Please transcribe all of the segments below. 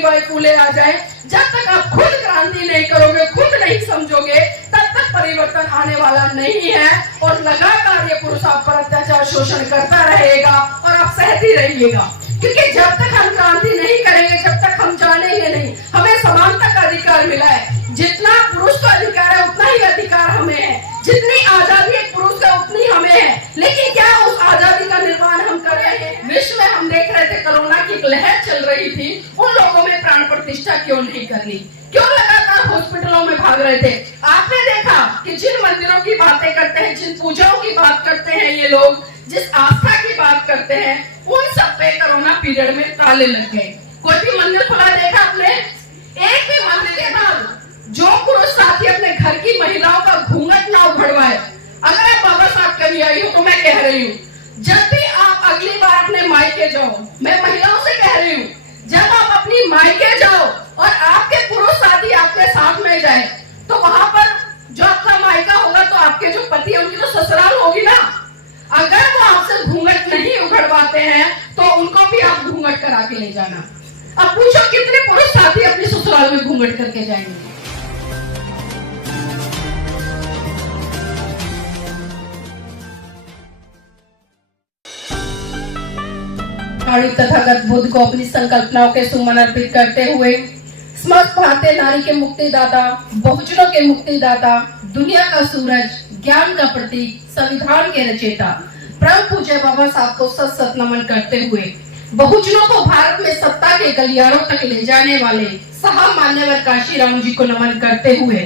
By फूले आ जाए। जब तक आप खुद क्रांति नहीं करोगे, खुद नहीं समझोगे, तब तक परिवर्तन आने वाला नहीं है। और लगातार ये पुरुष आप पर अत्याचार शोषण करता रहेगा और आप सहती रहिएगा। क्योंकि जब तक हम क्रांति नहीं करेंगे, जब तक हम जानेंगे नहीं, हमें समानता का अधिकार मिला है। जितना पुरुष का अधिकार है उतना ही अधिकार हमें है। जितनी आजादी एक पुरुष का उतनी हमें है। लेकिन क्या उस आजादी का निर्माण हम कर रहे हैं? विश्व में हम देख रहे थे कोरोना की एक लहर चल रही थी, उन लोगों में प्राण प्रतिष्ठा क्यों नहीं करनी? क्यों लगातार हॉस्पिटलों में भाग रहे थे? आपने देखा कि जिन मंदिरों की बातें करते हैं, जिन पूजाओं की बात करते हैं ये लोग, जिस आस्था की बात करते हैं, उन सब पे कोरोना पीरियड में ताले लग गए। कोई भी मंदिर खुला देखा आपने? एक भी मंदिर के बाद जो पुरुष साथी अपने घर की महिलाओं का घूंघट ना उघड़वाए, अगर आप बाबा साहब कभी आई हो तो मैं कह रही हूँ, जब भी आप अगली बार अपने मायके जाओ, मैं महिलाओं से कह रही हूँ, जब आप अपनी मायके जाओ और आपके पुरुष साथी आपके साथ में जाए, तो वहां पर जो आपका मायका होगा तो आपके जो पति है उनकी तो ससुराल होगी ना। अगर वो आपसे घूंघट नहीं उघड़वाते हैं तो उनको भी आप घूंघट करा के ले जाना। अब पूछो कितने पुरुष साथी अपने ससुराल में घूंघट करके जाएंगे? तथागत बुद्ध को अपनी संकल्पनाओं के सुमन अर्पित करते हुए समस्त भारतीय नारी के मुक्तिदाता, बहुजनों के मुक्तिदाता, दुनिया का सूरज, ज्ञान का प्रतीक, संविधान के रचयिता परम पूज्य बाबा साहब को सत सत नमन करते हुए बहुजनों को भारत में सत्ता के गलियारों तक ले जाने वाले साहब मान्यवर काशीराम जी को नमन करते हुए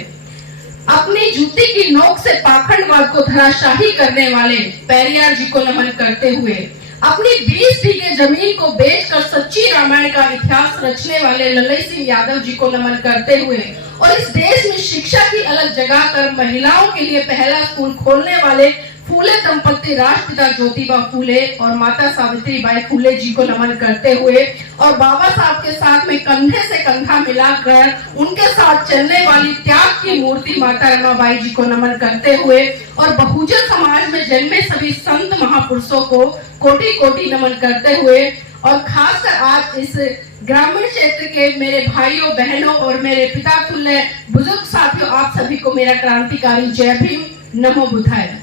अपनी जूती की नोक से पाखंडवाद को धराशाही करने वाले पेरियार जी को नमन करते हुए अपनी 20 बीघे जमीन को बेचकर सच्ची रामायण का इतिहास रचने वाले ललई सिंह यादव जी को नमन करते हुए और इस देश में शिक्षा की अलग जगह कर महिलाओं के लिए पहला स्कूल खोलने वाले फूले दंपत्ति राष्ट्रपिता ज्योतिबा फूले और माता सावित्री बाई फूले जी को नमन करते हुए और बाबा साहब के साथ में कंधे से कंधा मिलाकर उनके साथ चलने वाली त्याग की मूर्ति माता रमाबाई जी को नमन करते हुए और बहुजन समाज में जन्मे सभी संत महापुरुषों को कोटि कोटि नमन करते हुए और खासकर आज इस ग्रामीण क्षेत्र के मेरे भाइयों बहनों और मेरे पिता तुल्य बुजुर्ग साथियों, आप सभी को मेरा क्रांतिकारी जय भीम, नमो बुद्धाय।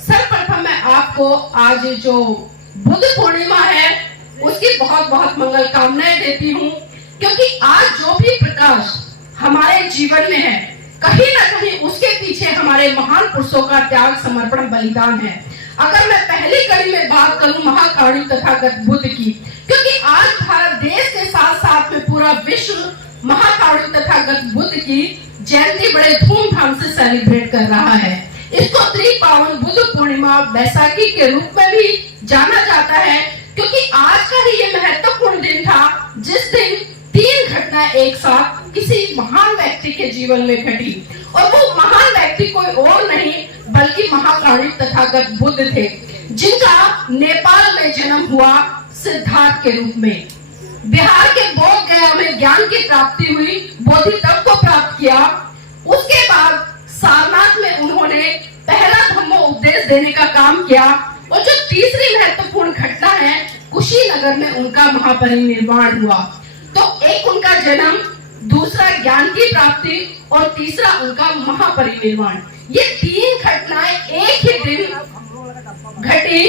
सर्वप्रथम मैं आपको आज जो बुद्ध पूर्णिमा है उसकी बहुत बहुत मंगल कामनाएं देती हूँ, क्योंकि आज जो भी प्रकाश हमारे जीवन में है कहीं ना कहीं उसके पीछे हमारे महान पुरुषों का त्याग, समर्पण, बलिदान है। अगर मैं पहली कड़ी में बात करूं महाकारुण्य तथागत बुद्ध की, क्योंकि आज भारत देश के साथ साथ में पूरा विश्व महाकारुण्य तथागत बुद्ध की जयंती बड़े धूमधाम से सेलिब्रेट कर रहा है। इसको त्रिपावन बुद्ध पूर्णिमा बैसाखी के रूप में भी जाना जाता है, क्योंकि आज का ही ये महत्वपूर्ण दिन था जिस दिन 3 घटनाएं एक साथ किसी महान व्यक्ति के जीवन में घटी, और वो महान व्यक्ति कोई और नहीं बल्कि महाकारुण्य तथागत बुद्ध थे, जिनका नेपाल में जन्म हुआ सिद्धार्थ के रूप में। बिहार के बोध गया में ज्ञान की प्राप्ति हुई, बोधिसत्व को प्राप्त किया। उसके बाद सारनाथ में उन्होंने पहला धम्मो उपदेश देने का काम किया, और जो तीसरी महत्वपूर्ण घटना है कुशीनगर में उनका महापरिनिर्वाण हुआ। तो एक उनका जन्म, दूसरा ज्ञान की प्राप्ति और तीसरा उनका महापरिनिर्वाण, ये 3 घटनाएं एक ही दिन घटी,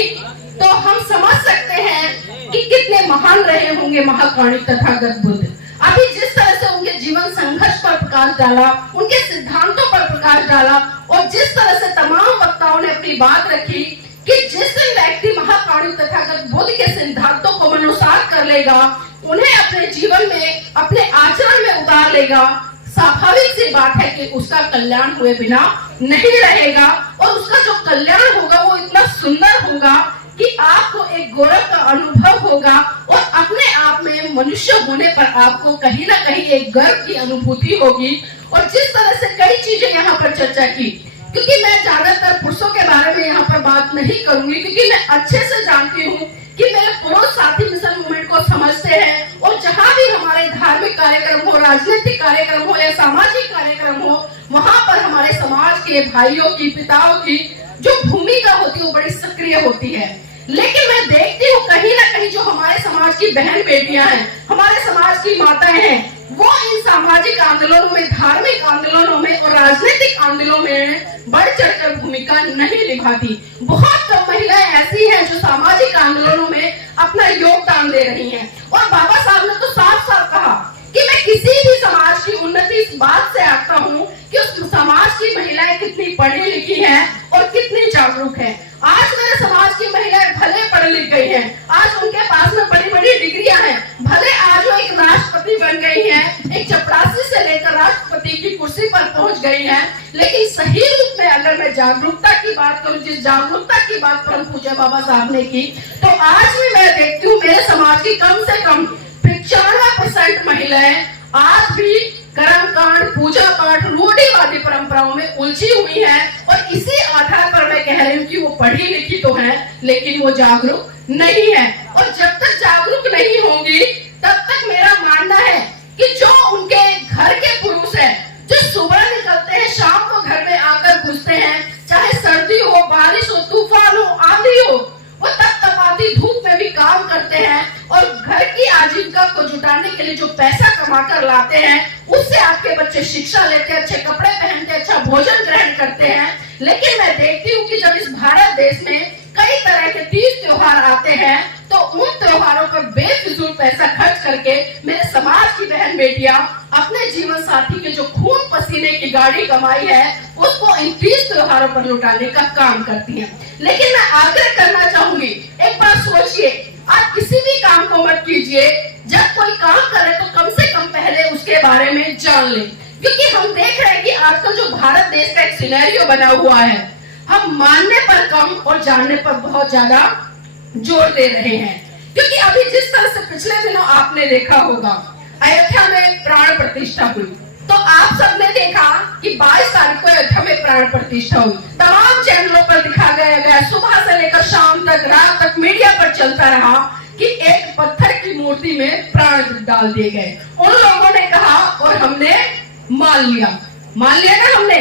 तो हम समझ सकते हैं कि कितने महान रहे होंगे महाकारुण्य तथागत बुद्ध। अभी जिस तरह से उनके जीवन संघर्ष पर प्रकाश डाला, उनके सिद्धांतों पर प्रकाश डाला, और जिस तरह से तमाम वक्ताओं ने अपनी बात रखी कि जिस दिन व्यक्ति महाकारुण्य तथागत बुद्ध के सिद्धांतों को मनुसात कर लेगा, उन्हें अपने जीवन में, अपने आचरण में उतार लेगा, स्वाभाविक सी बात है कि उसका कल्याण हुए बिना नहीं रहेगा, और उसका जो कल्याण होगा वो इतना सुंदर होगा कि आपको एक गौरव का अनुभव होगा, और अपने आप में मनुष्य होने पर आपको कहीं ना कहीं एक गर्व की अनुभूति होगी। और जिस तरह से कई चीजें यहाँ पर चर्चा की, क्योंकि मैं ज्यादातर पुरुषों के बारे में यहाँ पर बात नहीं करूंगी, क्योंकि मैं अच्छे से जानती हूँ कि मेरे पुरुष साथी मिशन मूवमेंट को समझते हैं, और जहाँ भी हमारे धार्मिक कार्यक्रम हो, राजनीतिक कार्यक्रम हो या सामाजिक कार्यक्रम हो, वहाँ पर हमारे समाज के भाइयों की, पिताओं की जो भूमिका होती है वो बड़ी सक्रिय होती है। लेकिन मैं देखती हूँ कहीं ना कहीं जो हमारे समाज की बहन बेटियां हैं, हमारे समाज की माताएं हैं, वो इन सामाजिक आंदोलनों में, धार्मिक आंदोलनों में और राजनीतिक आंदोलनों में बढ़ चढ़कर भूमिका नहीं निभाती। बहुत कम महिलाएं ऐसी हैं जो सामाजिक आंदोलनों में अपना योगदान दे रही हैं। और बाबा साहब ने तो साफ साफ कहा कि मैं किसी भी समाज की उन्नति इस बात से आंकता हूँ कि उस समाज की महिलाएं कितनी पढ़ी लिखी हैं और कितनी जागरूक हैं। आज मेरे समाज की महिलाएं भले पढ़ लिख गई हैं, आज उनके पास में बड़ी बड़ी डिग्रियां हैं, भले आज वो एक राष्ट्रपति बन गई हैं, एक चपरासी से लेकर राष्ट्रपति की कुर्सी पर पहुंच गई हैं, लेकिन सही रूप में अगर मैं जागरूकता की बात करूं, जिस जागरूकता की बात परम पूज्य बाबा साहब ने की, तो आज भी मैं देखती हूँ मेरे समाज की कम से कम 95% महिलाएं आज भी कर्मकांड, पूजा पाठ, रूढ़िवादी परंपराओं में उलझी हुई हैं। और इसी आधार पर मैं कह रही हूँ कि वो पढ़ी लिखी तो हैं, लेकिन वो जागरूक नहीं है। और जब तक जागरूक नहीं होंगी तब तक मेरा मानना है कि जो उनके घर के पुरुष हैं, जो सुबह निकलते हैं, शाम को घर में आकर घुसते हैं, चाहे सर्दी हो, बारिश हो, तूफान हो, आंधी हो, वो तपतपाती धूप में भी काम करते हैं और घर की आजीविका को जुटाने के लिए जो पैसा कमा कर लाते हैं, उससे आपके बच्चे शिक्षा लेते हैं, अच्छे कपड़े पहनते हैं, अच्छा भोजन ग्रहण करते हैं। लेकिन मैं देखती हूँ कि जब इस भारत देश में कई तरह के तीज त्योहार आते हैं तो उन त्योहारों पर बेफिजूल पैसा खर्च करके मेरे समाज की बहन बेटियां अपने जीवन साथी के जो खून पसीने की गाड़ी कमाई है उसको इन तीज त्योहारों पर लुटाने का काम करती हैं। लेकिन मैं आग्रह करना चाहूंगी, एक बार सोचिए, आप किसी भी काम को मत कीजिए, जब कोई काम करे तो कम से कम पहले उसके बारे में जान लें। क्योंकि हम देख रहे हैं कि आजकल जो भारत देश का एक सिनेरियो बना हुआ है, हम मानने पर कम और जानने पर बहुत ज्यादा जोर दे रहे हैं। क्योंकि अभी जिस तरह से पिछले दिनों आपने देखा होगा अयोध्या में प्राण प्रतिष्ठा हुई, तो आप सबने देखा कि 22 तारीख को अयोध्या में प्राण प्रतिष्ठा हुई। तमाम चैनलों पर दिखा गया, सुबह से लेकर शाम तक, रात तक मीडिया पर चलता रहा कि एक पत्थर की मूर्ति में प्राण डाल दिए गए। उन लोगों ने कहा और हमने मान लिया ना हमने।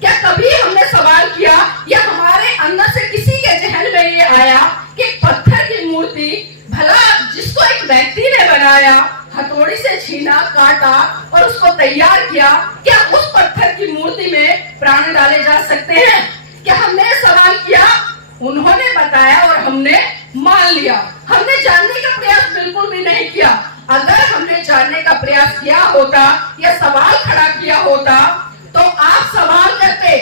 क्या कभी हमने सवाल किया या हमारे अंदर से किसी के जहन में ये आया कि पत्थर की मूर्ति, भला जिसको एक व्यक्ति ने बनाया, हथौड़ी से छीना, काटा और उसको तैयार किया, क्या उस पत्थर की मूर्ति में प्राण डाले जा सकते हैं? क्या हमने सवाल किया? उन्होंने बताया और हमने मान लिया। हमने जानने का प्रयास बिल्कुल भी नहीं किया। अगर हमने जानने का प्रयास किया होता या सवाल खड़ा किया होता तो आप सवाल करते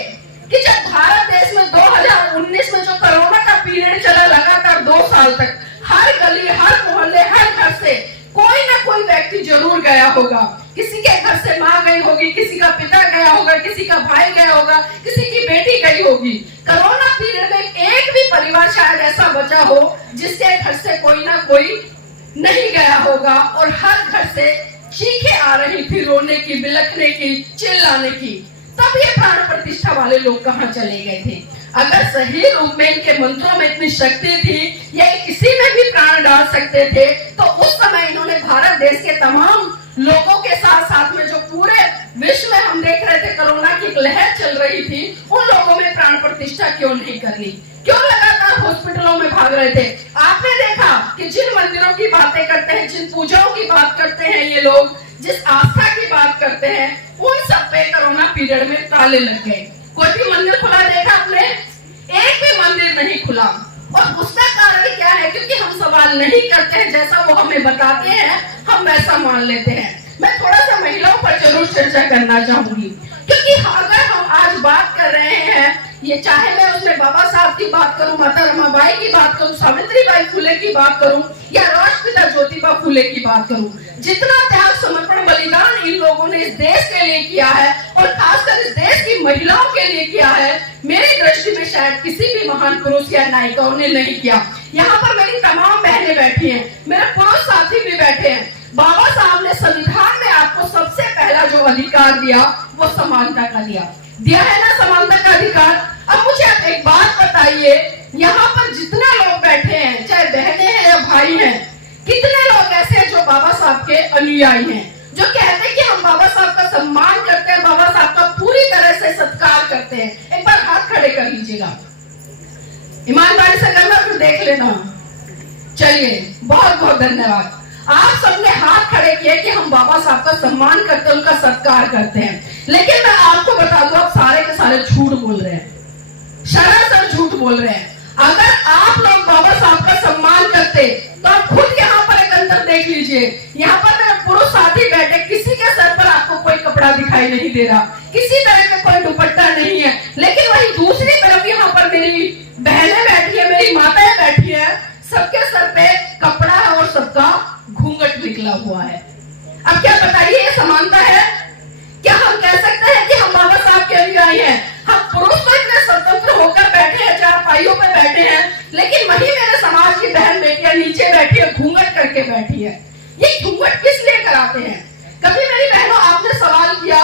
कि जब भारत देश में 2019 में जो कोरोना का पीरियड चला लगातार 2 साल तक, हर गली, हर मोहल्ले, हर घर से कोई ना कोई व्यक्ति जरूर गया होगा। किसी के घर से माँ गई होगी, किसी का पिता गया होगा, किसी का भाई गया होगा, किसी की बेटी गई होगी। कोरोना पीरियड में एक भी परिवार शायद ऐसा बचा हो जिसके घर से कोई ना कोई नहीं गया होगा और हर घर से चीखें आ रही थी, रोने की, बिलखने की, चिल्लाने की। तब ये प्राण प्रतिष्ठा वाले लोग कहाँ चले गए थे? अगर सही रूप में इनके मंत्रों में इतनी शक्ति थी या किसी में भी प्राण डाल सकते थे तो उस समय इन्होंने भारत देश के तमाम लोगों के साथ साथ में जो पूरे विश्व में हम देख रहे थे कोरोना की लहर चल रही थी, उन लोगों में प्राण प्रतिष्ठा क्यों नहीं कर ली? क्यों लगातार हॉस्पिटलों में भाग रहे थे? आपने देखा कि जिन मंदिरों की बातें करते हैं, जिन पूजाओं की बात करते हैं ये लोग, जिस आस्था की बात करते हैं, उन सब पे कोरोना पीरियड में ताले लग गए। कोई भी मंदिर खुला देखा आपने? एक भी मंदिर नहीं खुला। और उसका कारण क्या है? क्योंकि हम सवाल नहीं करते हैं, जैसा वो हमें बताते हैं हम वैसा मान लेते हैं। मैं थोड़ा सा महिलाओं पर जरूर चर्चा करना चाहूंगी, क्योंकि अगर हम आज बात कर रहे हैं, ये चाहे मैं उसमें बाबा साहब की बात करूं, माता रमाबाई की बात करूं, सावित्रीबाई फुले की बात करूं या राष्ट्रपिता ज्योतिबा फुले की बात करूं, जितना त्याग, समर्पण, बलिदान इन लोगों ने इस देश के लिए किया है और खासकर इस देश की महिलाओं के लिए किया है, मेरी दृष्टि में शायद किसी भी महान पुरुष या नायिकाओं ने नहीं किया। यहाँ पर मेरी तमाम बहनें बैठी हैं, मेरे पुरुष साथी भी बैठे हैं। बाबा साहब ने संविधान में आपको सबसे पहला जो अधिकार दिया वो समानता का दिया है ना, समानता का अधिकार। अब मुझे आप एक बात बताइए, यहाँ पर जितना लोग बैठे हैं, चाहे बहनें हैं या भाई हैं, कितने लोग ऐसे हैं जो बाबा साहब के अनुयायी हैं, जो कहते हैं कि हम बाबा साहब का सम्मान करते हैं, बाबा साहब का पूरी तरह से सत्कार करते हैं? एक बार हाथ खड़े कर लीजिएगा, ईमानदारी से करना, फिर देख लेना। चलिए, बहुत बहुत धन्यवाद। आप सबने हाथ खड़े किए कि हम बाबा साहब का सम्मान करते हैं, उनका सत्कार करते हैं। लेकिन मैं आपको बता दूं, आप सारे के सारे झूठ बोल रहे हैं, सरासर झूठ बोल रहे हैं। अगर आप लोग बाबा साहब का सम्मान करते तो आप खुद यहाँ पर एक अंदर देख लीजिए। यहाँ पर मेरे पुरुष साथी बैठे, किसी के सर पर आपको कोई कपड़ा दिखाई नहीं दे रहा, किसी तरह का कोई दुपट्टा नहीं है। लेकिन वही दूसरी तरफ यहाँ पर मेरी बहनें बैठी है, मेरी माताएं बैठी है, सबके सर पे कपड़ा है और सबका घूंघट निकला हुआ है। अब क्या बताइए, ये समानता है? क्या हम कह सकते हैं कि हम बाबा साहब के अनुयायी हैं? हम पुरुष तो इतने स्वतंत्र होकर बैठे हैं, चारपाइयों पे बैठे हैं, लेकिन वही मेरे समाज की बहन बेटियां नीचे बैठी है, घूंघट करके बैठी है। ये घूंघट किस लिए कराते हैं? कभी मेरी बहनों आपने सवाल किया,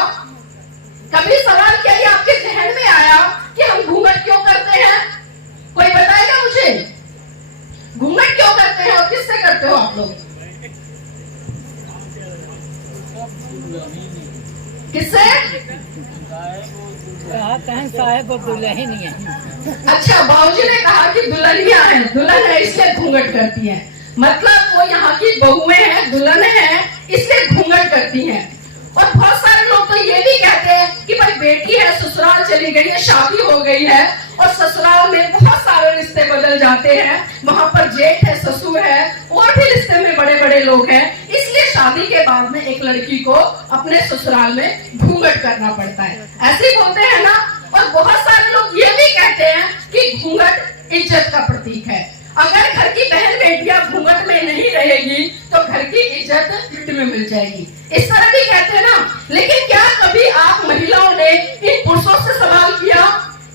कभी सवाल किया, ये आपके जहन में आया कि हम घूंघट क्यों करते हैं? कोई बताएगा मुझे, घूंघट क्यों करते हैं और किससे करते हो आप लोग? किससे? साहब वो दुल्हन ही है। अच्छा, बाबूजी ने कहा कि दुल्हनिया है, दुल्हन है इसलिए घूंघट करती है। मतलब वो यहाँ की बहुएं हैं, दुल्हन है इसलिए घूंघट करती हैं। और बहुत सारे लोग तो ये भी कहते हैं कि भाई बेटी है, ससुराल चली गई है, शादी हो गई है और ससुराल में बहुत सारे रिश्ते बदल जाते हैं, वहां पर जेठ है, ससुर है, और भी रिश्ते में बड़े बड़े लोग हैं, इसलिए शादी के बाद में एक लड़की को अपने ससुराल में घूंघट करना पड़ता है। ऐसे बोलते हैं ना। और बहुत सारे लोग ये भी कहते हैं कि घूंघट इज्जत का प्रतीक है। अगर घर की बहन बेटियां घूंघट में नहीं रहेगी तो घर की इज्जत मिट में मिल जाएगी, इस तरह भी कहते हैं ना। लेकिन क्या कभी आप महिलाओं ने इन पुरुषों से सवाल किया,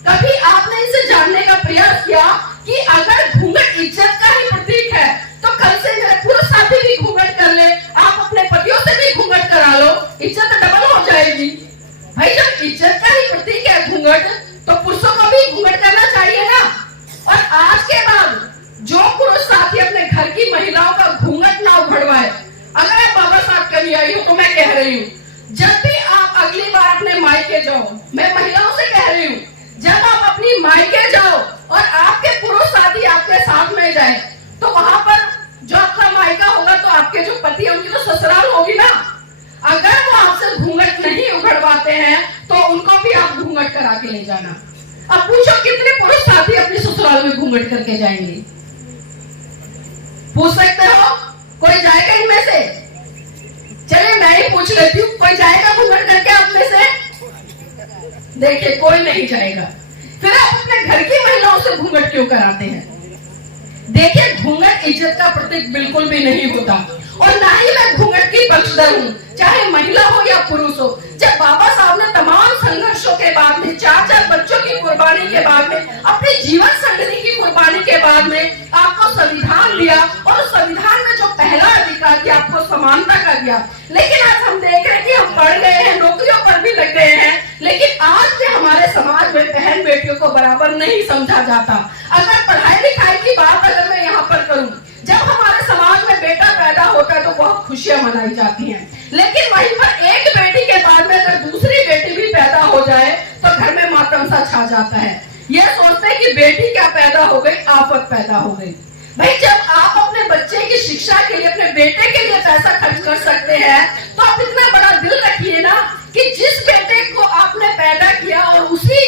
कभी आपने इसे जानने का प्रयास किया कि अगर घूंघट इज्जत का ही प्रतीक है तो कल से मेरे पुरुष साथी भी घूंघट कर ले, आप अपने पतियों से भी घूंघट करा लो, इज्जत डबल हो जाएगी। भाई जब इज्जत का ही प्रतीक है घूंघट, तो पुरुषों को भी घूंघट करना चाहिए ना। और आज के बाद जो पुरुष साथी अपने घर की महिलाओं का घूंघट ना उघड़वाए, अगर आप बाबा साहब के अनुयायी हो तो मैं कह रही हूँ, जब भी आप अगली बार अपने मायके जाओ, मैं महिलाओं से कह रही हूँ, जब आप अपनी मायके जाओ और आपके पुरुष साथी आपके साथ में जाए, तो वहां पर जो आपका मायका होगा तो आपके जो पति है उनकी तो ससुराल होगी ना। अगर वो आपसे घूंघट नहीं उघड़वाते हैं तो उनको भी आप घूंघट करा के ले जाना। अब पूछो कितने पुरुष साथी अपने ससुराल में घूंघट करके जाएंगे? पूछ सकते हो? कोई जाएगा इनमें से? चलिए मैं ही पूछ लेती हूँ, कोई जाएगा घूंघट करके आप में से? देखिए कोई नहीं जाएगा। फिर आप अपने घर की महिलाओं से घूंघट क्यों कराते हैं? देखिए घूंघट इज्जत का प्रतीक बिल्कुल भी नहीं होता, और ना ही मैं घूंघट की बख्शदर हूँ, चाहे महिला हो या पुरुष हो। जब बाबा साहब ने तमाम संघर्षों के बाद में, 4 बच्चों की कुर्बानी के बाद में, अपने जीवन संगनी की कुर्बानी के बाद में आपको संविधान दिया, और उस संविधान में जो पहला अधिकार दिया आपको समानता का दिया। लेकिन आज हम देख रहे हैं कि हम पढ़ गए हैं, नौकरियों पर भी लग गए हैं, लेकिन आज भी हमारे समाज में बहन बेटियों को बराबर नहीं समझा जाता। अगर पढ़ाई लिखाई की बात अगर मैं यहाँ पर करूँ, जब हमारे समाज में बेटा पैदा होता है तो बहुत खुशियां मनाई जाती हैं, लेकिन वहीं पर एक बेटी के बाद में अगर दूसरी बेटी भी पैदा हो जाए तो घर में मातम सा छा जाता है। ये सोचते हैं कि बेटी क्या पैदा हो गई, आफत पैदा हो गई। भाई जब आप अपने बच्चे की शिक्षा के लिए, अपने बेटे के लिए पैसा खर्च कर सकते हैं, तो आप इतना बड़ा दिल रखिए ना कि जिस बेटे को आपने पैदा किया और उसी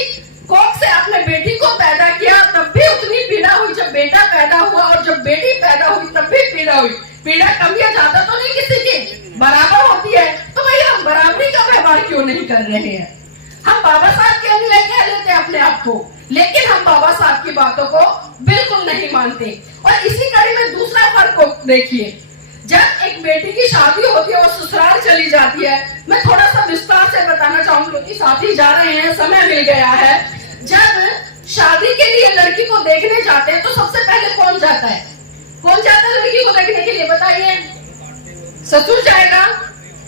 कोख से आपने बेटी को पैदा किया, तब भी उतनी पीड़ा हुई जब बेटा पैदा हुआ, और जब बेटी पैदा हुई तब भी पीड़ा हुई। पीड़ा कम या ज्यादा तो नहीं किसी की, बराबर होती है। तो भाई हम बराबरी का व्यवहार क्यों नहीं कर रहे हैं? हम बाबा साहब के अनुयायी कह लेते हैं अपने आप को, लेकिन हम बाबा साहब की बातों को बिल्कुल नहीं मानते। और इसी कड़ी में दूसरा फर्क को देखिए, जब एक बेटी की शादी होती है, वो ससुराल चली जाती है। मैं थोड़ा सा विस्तार से बताना चाहूंगी क्योंकि साथी जा रहे हैं, समय मिल गया है। जब शादी के लिए लड़की को देखने जाते हैं तो सबसे पहले कौन जाता है? कौन जाता है लड़की को देखने के लिए? बताइए। ससुर जाएगा,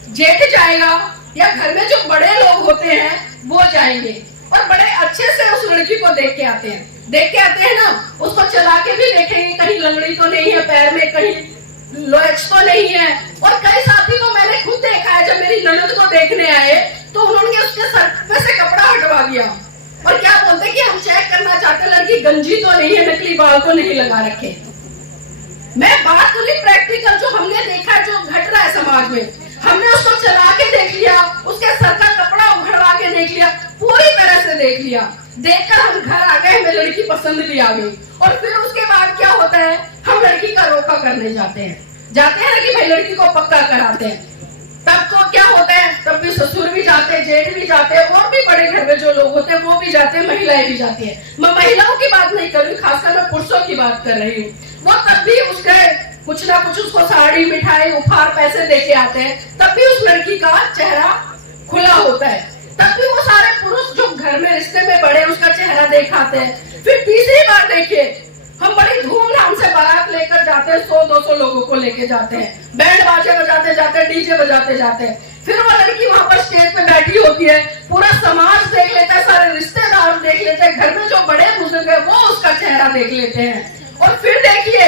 जेठ जाएगा, या घर में जो बड़े लोग होते हैं वो जाएंगे, और बड़े अच्छे से उस लड़की को देख के आते हैं। देख के आते हैं ना, उसको चला के भी देखेंगे कहीं लंगड़ी तो नहीं है पैर में, कहीं लोच तो नहीं है। और कई साथी को मैंने खुद देखा है, जब मेरी ननद को देखने आए तो उन्होंने उसके सर पे से कपड़ा हटवा दिया, और क्या बोलते कि हम चेक करना चाहते लड़की गंजी तो नहीं है, नकली बाल तो नहीं लगा रखे। मैं बात करूँ प्रैक्टिकल, जो हमने देखा है, जो घट रहा है समाज में, हमने उसको चला के देख लिया, उसके सर का कपड़ा उघड़वा के देख लिया, पूरी तरह से देख लिया। देखकर हम घर आ गए, हमें लड़की पसंद भी आ गई, और फिर उसके बाद क्या होता है, हम लड़की का रोका करने जाते हैं ना कि भाई लड़की को पक्का कराते हैं। तब तो क्या होता है, तब भी ससुर भी जाते हैं, जेठ भी जाते हैं, और भी बड़े घर में जो लोग होते हैं वो भी जाते हैं, महिलाएं भी जाती हैं। मैं महिलाओं की बात नहीं कर रही, खासकर मैं पुरुषों की बात कर रही हूँ। वो तब भी उसके कुछ ना कुछ उसको साड़ी, मिठाई, उपहार, पैसे देके आते हैं, तब भी उस लड़की का चेहरा खुला होता है। तब भी वो सारे पुरुष जो घर में रिश्ते में बड़े उसका चेहरा दिखाते हैं। फिर तीसरी बार देखिए, हम बड़ी धूमधाम से बारात लेकर जाते हैं, 100-200 लोगों को लेके जाते हैं, बैंड बाजे बजाते जाते हैं, डीजे बजाते जाते हैं। फिर वो लड़की वहां पर स्टेज पे बैठी होती है, पूरा समाज देख लेता है, सारे रिश्तेदार देख लेते हैं, घर में जो बड़े बुजुर्ग है वो उसका चेहरा देख लेते हैं। और फिर देखिए,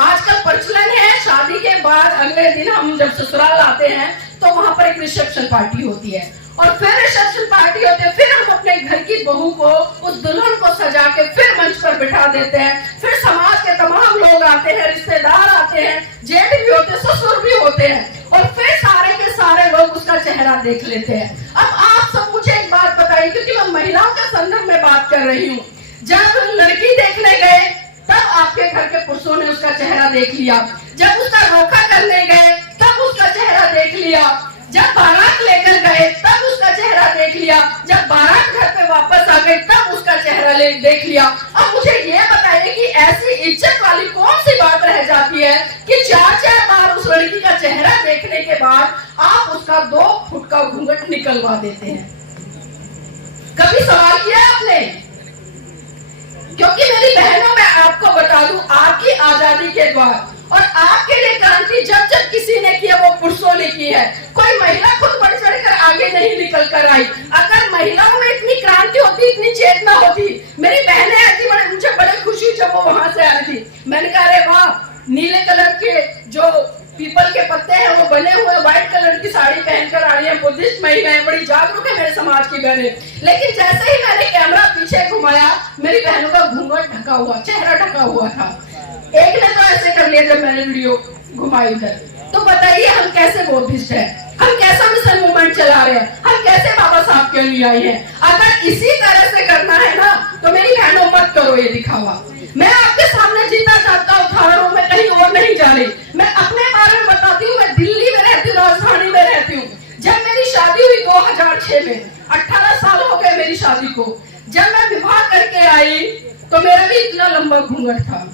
आजकल प्रचलन है, शादी के बाद अगले दिन हम जब ससुराल आते हैं तो वहां पर एक रिसेप्शन पार्टी होती है, और फिर रिसेप्शन पार्टी होती है, फिर हम अपने घर की बहू को, उस दुल्हन को सजा के फिर मंच पर बिठा देते हैं। फिर समाज के तमाम लोग आते हैं, रिश्तेदार आते हैं, जेठ भी होते हैं, ससुर भी होते हैं, और फिर सारे के सारे लोग उसका चेहरा देख लेते हैं। अब आप सब मुझे एक बात बताइए, क्योंकि मैं महिलाओं के संदर्भ में बात कर रही हूँ, जब लड़की देखने गए तब आपके घर के पुरुषों ने उसका चेहरा देख लिया, जब उसका रोका करने गए तब उसका चेहरा देख लिया, जब बारात लेकर गए तब उसका चेहरा देख लिया, जब बारात घर पे वापस आ गई तब उसका चेहरा देख लिया। अब मुझे ये बताइए कि ऐसी इज्जत वाली कौन सी बात रह जाती है कि 4-4 बार उस लड़की का चेहरा देखने के बाद आप उसका 2 फुट का घूंघट निकलवा देते हैं। कभी सवाल किया आपने? क्योंकि मेरी बहनों, मैं आपको बता दूं, आपकी आजादी के द्वार और आपके लिए क्रांति जब जब किसी ने की है वो पुरुषों ने की है। कोई महिला खुद बढ़ चढ़कर आगे नहीं निकल कर आई। अगर महिलाओं में इतनी क्रांति होती, इतनी चेतना होती, मेरी बहनें ऐसी, बड़े मुझे बड़ी खुशी जब वो वहां से आई थी। मैंने कहा अरे वाह, नीले कलर के जो पीपल के पत्ते हैं वो बने हुए, व्हाइट कलर की साड़ी पहनकर आ रही है, बुद्धिस्ट महिलाएं, बड़ी जागरूक है मेरे समाज की बहनें। लेकिन जैसे ही मैंने कैमरा पीछे घुमाया, मेरी बहनों का घूंघट ढका हुआ, चेहरा ढका हुआ था। एक ने तो ऐसे कर लिया जब मैंने वीडियो घुमाई इधर। तो बताइए हम कैसे बुद्धिस्ट है, हम कैसा मिशन मूवमेंट चला रहे हैं, हम कैसे बाबा साहब के लिए आई है। अगर इसी तरह से करना है ना, तो मेरी बहनों मत करो ये दिखावा। मैं आपके सामने जीतना चाहता हूँ, उदाहरणों में कहीं और नहीं जा रही। मैं अपने बारे में बताती हूँ, मैं दिल्ली में रहती हूँ, राजधानी में रहती हूँ। जब मेरी शादी हुई 2006 में, 18 साल हो गए मेरी शादी को। जब मैं विवाह करके आई तो मेरा भी इतना लंबा घूंघट था,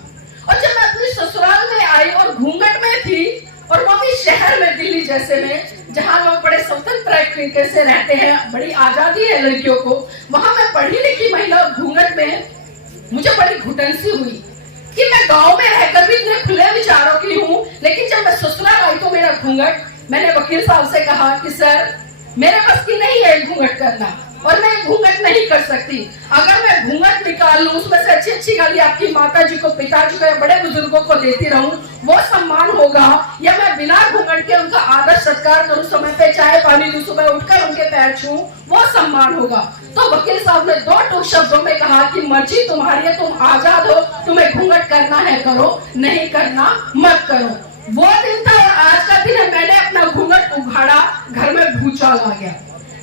और जब मैं अपनी ससुराल में आई और घूंघट में थी, और वो भी शहर में, दिल्ली जैसे में, जहाँ लोग बड़े स्वतंत्र तरीके से रहते हैं, बड़ी आजादी है लड़कियों को, वहां मैं पढ़ी लिखी महिला घूंघट में, मुझे बड़ी घुटन सी हुई कि मैं गांव में रहकर भी इतने खुले विचारों की हूँ, लेकिन जब मैं ससुराल आई तो मेरा घूंघट, मैंने वकील साहब से कहा कि सर मेरे बस की नहीं है घूंघट करना, और मैं घूंघट नहीं कर सकती। अगर मैं घूंघट निकाल लूं, उसमें से अच्छी अच्छी गाली आपकी माता जी को, पिताजी को या बड़े बुजुर्गों को देती रहूं, वो सम्मान होगा, या मैं बिना घूंघट के उनका आदर सत्कार करूं, समय पे चाय पानी दूं, सुबह उठकर उनके पैर छूं, वो सम्मान होगा। तो वकील साहब ने 2 टूक शब्दों में कहा कि मर्जी तुम्हारी है, तुम आजाद हो, तुम्हें घूंघट करना है करो, नहीं करना मत करो। वो दिन था और आज का दिन है। मैंने अपना घूंघट उघाड़ा, घर में भूचाल आ गया,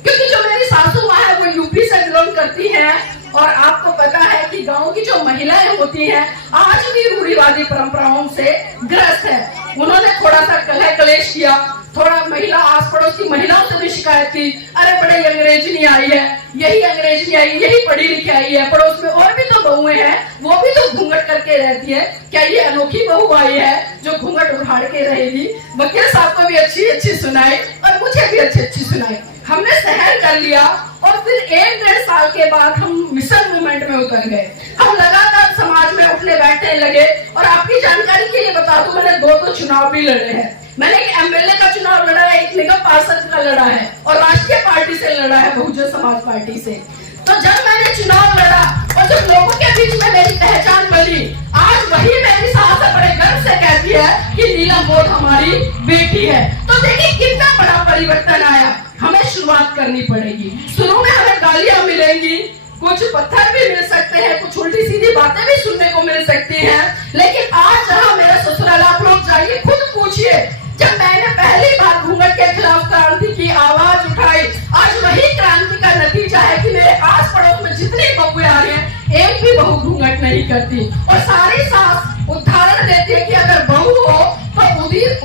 क्योंकि जो मेरी सासू माँ है वो यूपी से बिलोंग करती है, और आपको पता है कि गांव की जो महिलाएं होती हैं आज भी रूढ़िवादी परंपराओं से ग्रस्त है। उन्होंने थोड़ा सा कलह कलेश किया, थोड़ा महिला आस पड़ोस की महिलाओं से भी शिकायत की, अरे बड़े अंग्रेजनी आई है, यही अंग्रेजनी आई, यही पढ़ी लिखी आई है, पड़ोस में और भी तो बहुएं हैं, वो भी तो घूंघट करके रहती है, क्या ये अनोखी बहू आई है जो घूंघट उठाड़ के रहेगी। वकील साहब को भी अच्छी अच्छी सुनाई और मुझे भी अच्छी अच्छी सुनाई, हमने सहन कर लिया। और फिर 1-1.5 साल के बाद हम मिशन मूवमेंट में उतर गए। हम लगातार समाज में उठने बैठने लगे, और आपकी जानकारी के लिए बता दूं, मैंने 2 चुनाव भी लड़े हैं। मैंने एक एमएलए का चुनाव लड़ा है, एक निगम पार्षद का लड़ा है, और राष्ट्रीय पार्टी से लड़ा है, बहुजन समाज पार्टी से। तो जब मैंने चुनाव लड़ा और जब लोगों के बीच में मेरी पहचान बनी, आज वही मेरी सास बड़े गर्व से कहती है कि नीलम बोध हमारी बेटी है। तो देखिए कितना बड़ा परिवर्तन आया। हमें शुरुआत करनी पड़ेगी। शुरू में हमें गालियां मिलेंगी, कुछ पत्थर भी मिल सकते हैं, कुछ उल्टी सीधी बातें भी सुनने को मिल सकती हैं, लेकिन आज जहां मेरा ससुराल, आप लोग जाइए खुद पूछिए, जब मैंने पहली बार घूंघट के खिलाफ क्रांति की आवाज उठाई, आज वही क्रांति का नतीजा है कि मेरे आस पड़ोस में जितनी बहू आ रही है, एक भी बहू घूंघट नहीं करती और सारी सास उदाहरण देती है कि अगर बहू हो तो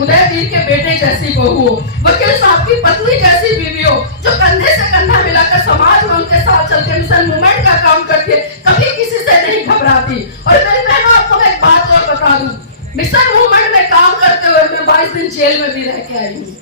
उदयवीर के बेटे जैसी बहू हो, वकील साहब की पत्नी जैसी बीवी हो, जो कंधे से कंधा मिलाकर समाज में उनके साथ चलकर मिशन मूवमेंट का काम करती है, कभी किसी से नहीं घबराती। और मेरी बहनों, आपको मैं एक बात और बता दूं, मिशन मूवमेंट में काम करते हुए मैं 22 दिन जेल में भी रह के आई हूँ।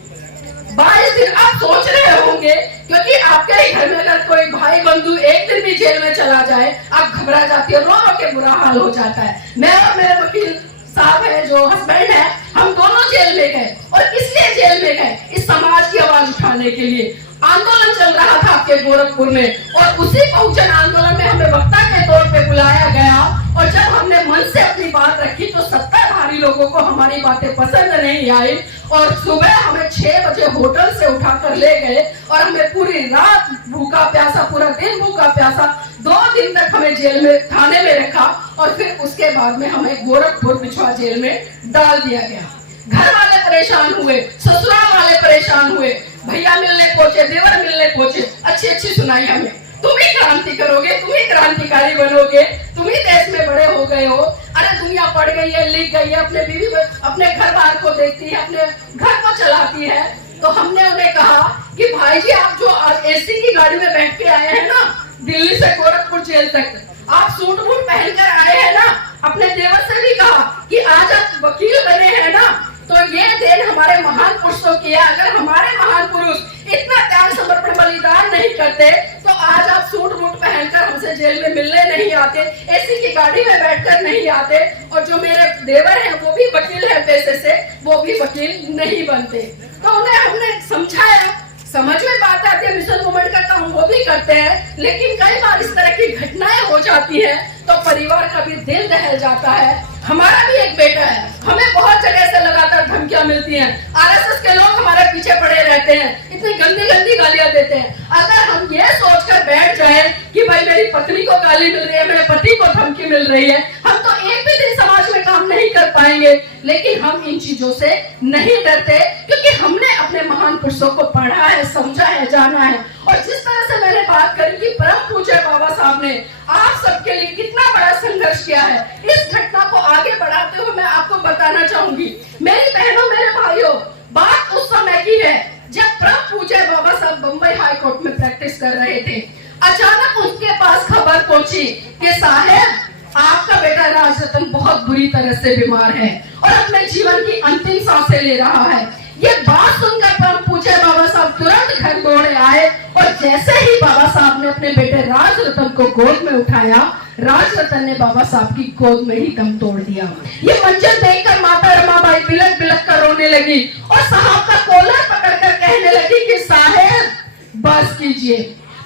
22 दिन आप सोच रहे होंगे, क्योंकि आपके ही घर में अगर कोई भाई बंधु एक दिन भी जेल में चला जाए, आप घबरा जाती है, रो रो के बुरा हाल हो जाता है। मैं और मेरे वकील साहब है, जो हस्बैंड है, हम दोनों जेल में गए। और किस लिए जेल में गए? इस समाज की आवाज उठाने के लिए। आंदोलन चल रहा था आपके गोरखपुर में, और उसी बहुजन आंदोलन में हमें वक्ता के तौर पे बुलाया गया, और जब हमने मन से अपनी बात रखी तो सत्ताधारी लोगों को हमारी बातें पसंद नहीं आई, और सुबह हमें 6 बजे होटल से उठाकर ले गए, और हमें पूरी रात भूखा प्यासा, पूरा दिन भूखा प्यासा, 2 दिन तक हमें जेल में, थाने में रखा, और फिर उसके बाद में हमें गोरखपुर बिछवा जेल में डाल दिया गया। घर वाले परेशान हुए, ससुराल वाले परेशान हुए, भैया मिलने पहुंचे, देवर मिलने पहुंचे, अच्छी अच्छी सुनाई हमें, तुम ही क्रांति करोगे, तुम ही क्रांतिकारी बनोगे, तुम ही देश में बड़े हो गए हो। अरे दुनिया पढ़ गई है, लिख गई है, अपने बीवी अपने घर बार को देखती है, अपने घर को चलाती है। तो हमने उन्हें कहा कि भाई जी, आप जो आज एसी की गाड़ी में बैठ के आए हैं ना, दिल्ली से गोरखपुर जेल तक, आप सूट बूट पहनकर आए हैं ना, अपने देवर से भी कहा कि आज आप वकील बने हैं ना, तो ये देन हमारे महान पुरुषों की है। अगर हमारे महान पुरुष इतना त्याग समर्पण बलिदान नहीं करते तो आज आप सूट बूट पहनकर हमसे जेल में मिलने नहीं आते, एसी की गाड़ी में बैठकर नहीं आते, और जो मेरे देवर हैं वो भी वकील है पेशे से, वो भी वकील नहीं बनते। तो उन्हें हमने समझाया, समझ में बात आती है, मिशन मूवमेंट का काम वो भी करते हैं, लेकिन कई बार इस तरह की घटनाएं हो जाती है तो परिवार का भी दिल दहल जाता है। हमारा भी एक बेटा है, हमें बहुत जगह से लगातार धमकियां मिलती हैं, आरएसएस के लोग हमारे पीछे पड़े रहते हैं, इतनी गंदी गंदी गालियां देते हैं। अगर हम ये सोचकर बैठ जाए कि भाई मेरी पत्नी को गाली मिल रही है, मेरे पति को धमकी मिल रही है, हम तो एक भी दिन समाज में काम नहीं कर पाएंगे। लेकिन हम इन चीजों से नहीं डरते, क्योंकि हमने अपने महान पुरुषों को पढ़ा है, समझा है, जाना है। और जिस तरह से मैंने बात करी कि परम पूज्य बाबा साहब ने आप सबके लिए कितना बड़ा संघर्ष किया है, इस घटना को आगे बढ़ाते हुए मैं आपको बताना चाहूंगी। मेरी बहनों, मेरे भाइयों, बात उस समय की है जब परम पूज्य बाबा साहब बम्बई हाई कोर्ट में प्रैक्टिस कर रहे थे। अचानक उनके पास खबर पहुंची कि साहब, आपका बेटा राजरतन बहुत बुरी तरह से बीमार है और अपने जीवन की अंतिम सांसें ले रहा है। ये बात सुनकर परम पूज्य बाबा साहब तुरंत घर दौड़े आए, और जैसे ही बाबा साहब ने अपने बेटे राजरतन को गोद में उठाया, राजरतन ने बाबा साहब की गोद में ही दम तोड़ दिया। ये मंजर देखकर माता रमाबाई बिलक बिलक कर रोने लगी, और साहब का कॉलर पकड़कर कहने लगी कि साहेब बस कीजिए,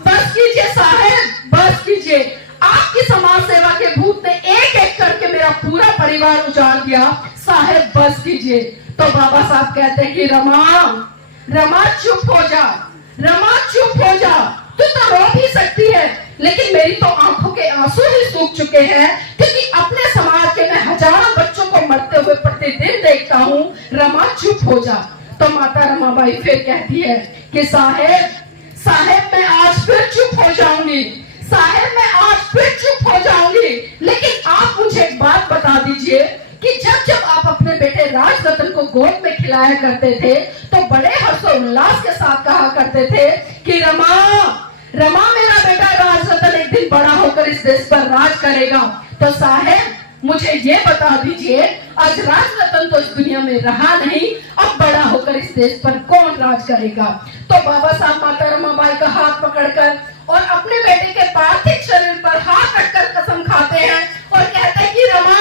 बस कीजिए साहेब, बस कीजिए। आपकी समाज सेवा के भूत ने एक एक करके मेरा पूरा परिवार उजाड़ दिया, साहेब बस कीजिए। तो बाबा साहब कहते हैं कि रमा चुप हो जा, रमा चुप हो जा, तू तो रो भी सकती है, लेकिन मेरी तो आंखों के आंसू ही सूख चुके हैं, क्योंकि अपने समाज के मैं हजारों बच्चों को मरते हुए प्रतिदिन देखता हूँ, रमा चुप हो जा। तो माता रमाबाई फिर कहती है कि साहेब मैं आज फिर चुप हो जाऊंगी, साहेब मैं आज फिर चुप हो जाऊंगी, लेकिन आप मुझे एक बात बता दीजिए कि जब जब आप अपने बेटे राजरतन को गोद में खिलाया करते थे तो बड़े हर्षोल्लास के साथ कहा करते थे कि रमा मेरा बेटा राजरतन एक दिन बड़ा होकर इस देश पर राज करेगा। तो साहेब मुझे ये बता दीजिए, आज राजरतन तो इस दुनिया में रहा नहीं, अब बड़ा होकर इस देश पर कौन राज करेगा। तो बाबा साहब माता रमाबाई का हाथ पकड़कर और अपने बेटे के पार्थिव शरीर पर हाथ रखकर कसम खाते हैं और कहते हैं कि रमा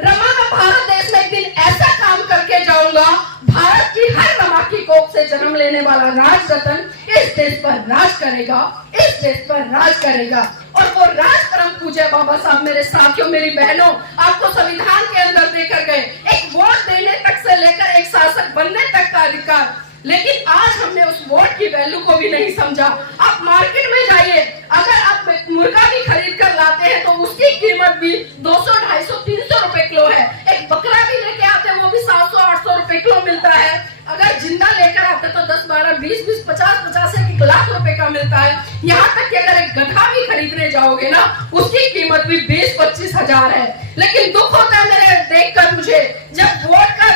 मैं भारत देश में एक दिन ऐसा काम करके जाऊंगा, भारत की हर रमा की कोख से जन्म लेने वाला राजरतन इस देश पर राज करेगा, इस देश पर राज करेगा। और वो राज परम पूज्य बाबा साहब, मेरे साथियों, मेरी बहनों, आपको संविधान के अंदर देकर गए, एक वोट देने तक से लेकर एक शासक बनने तक का अधिकार। लेकिन आज हमने उस वोट की वैल्यू को भी नहीं समझा। आप मार्केट में जाइए, अगर आप मुर्गा भी खरीद कर लाते हैं तो उसकी कीमत भी 200, 250, 300 रुपए किलो है। एक बकरा भी लेके आते हैं वो भी 700, 800 रुपए किलो मिलता है। अगर जिंदा लेकर आते तो 10, 12, 20, 50, 1 लाख रुपए का मिलता है। यहाँ तक कि अगर एक गधा भी खरीदने जाओगे ना उसकी कीमत भी 20-25 हजार है। लेकिन दुख होता है मेरे देखकर मुझे, जब वोट का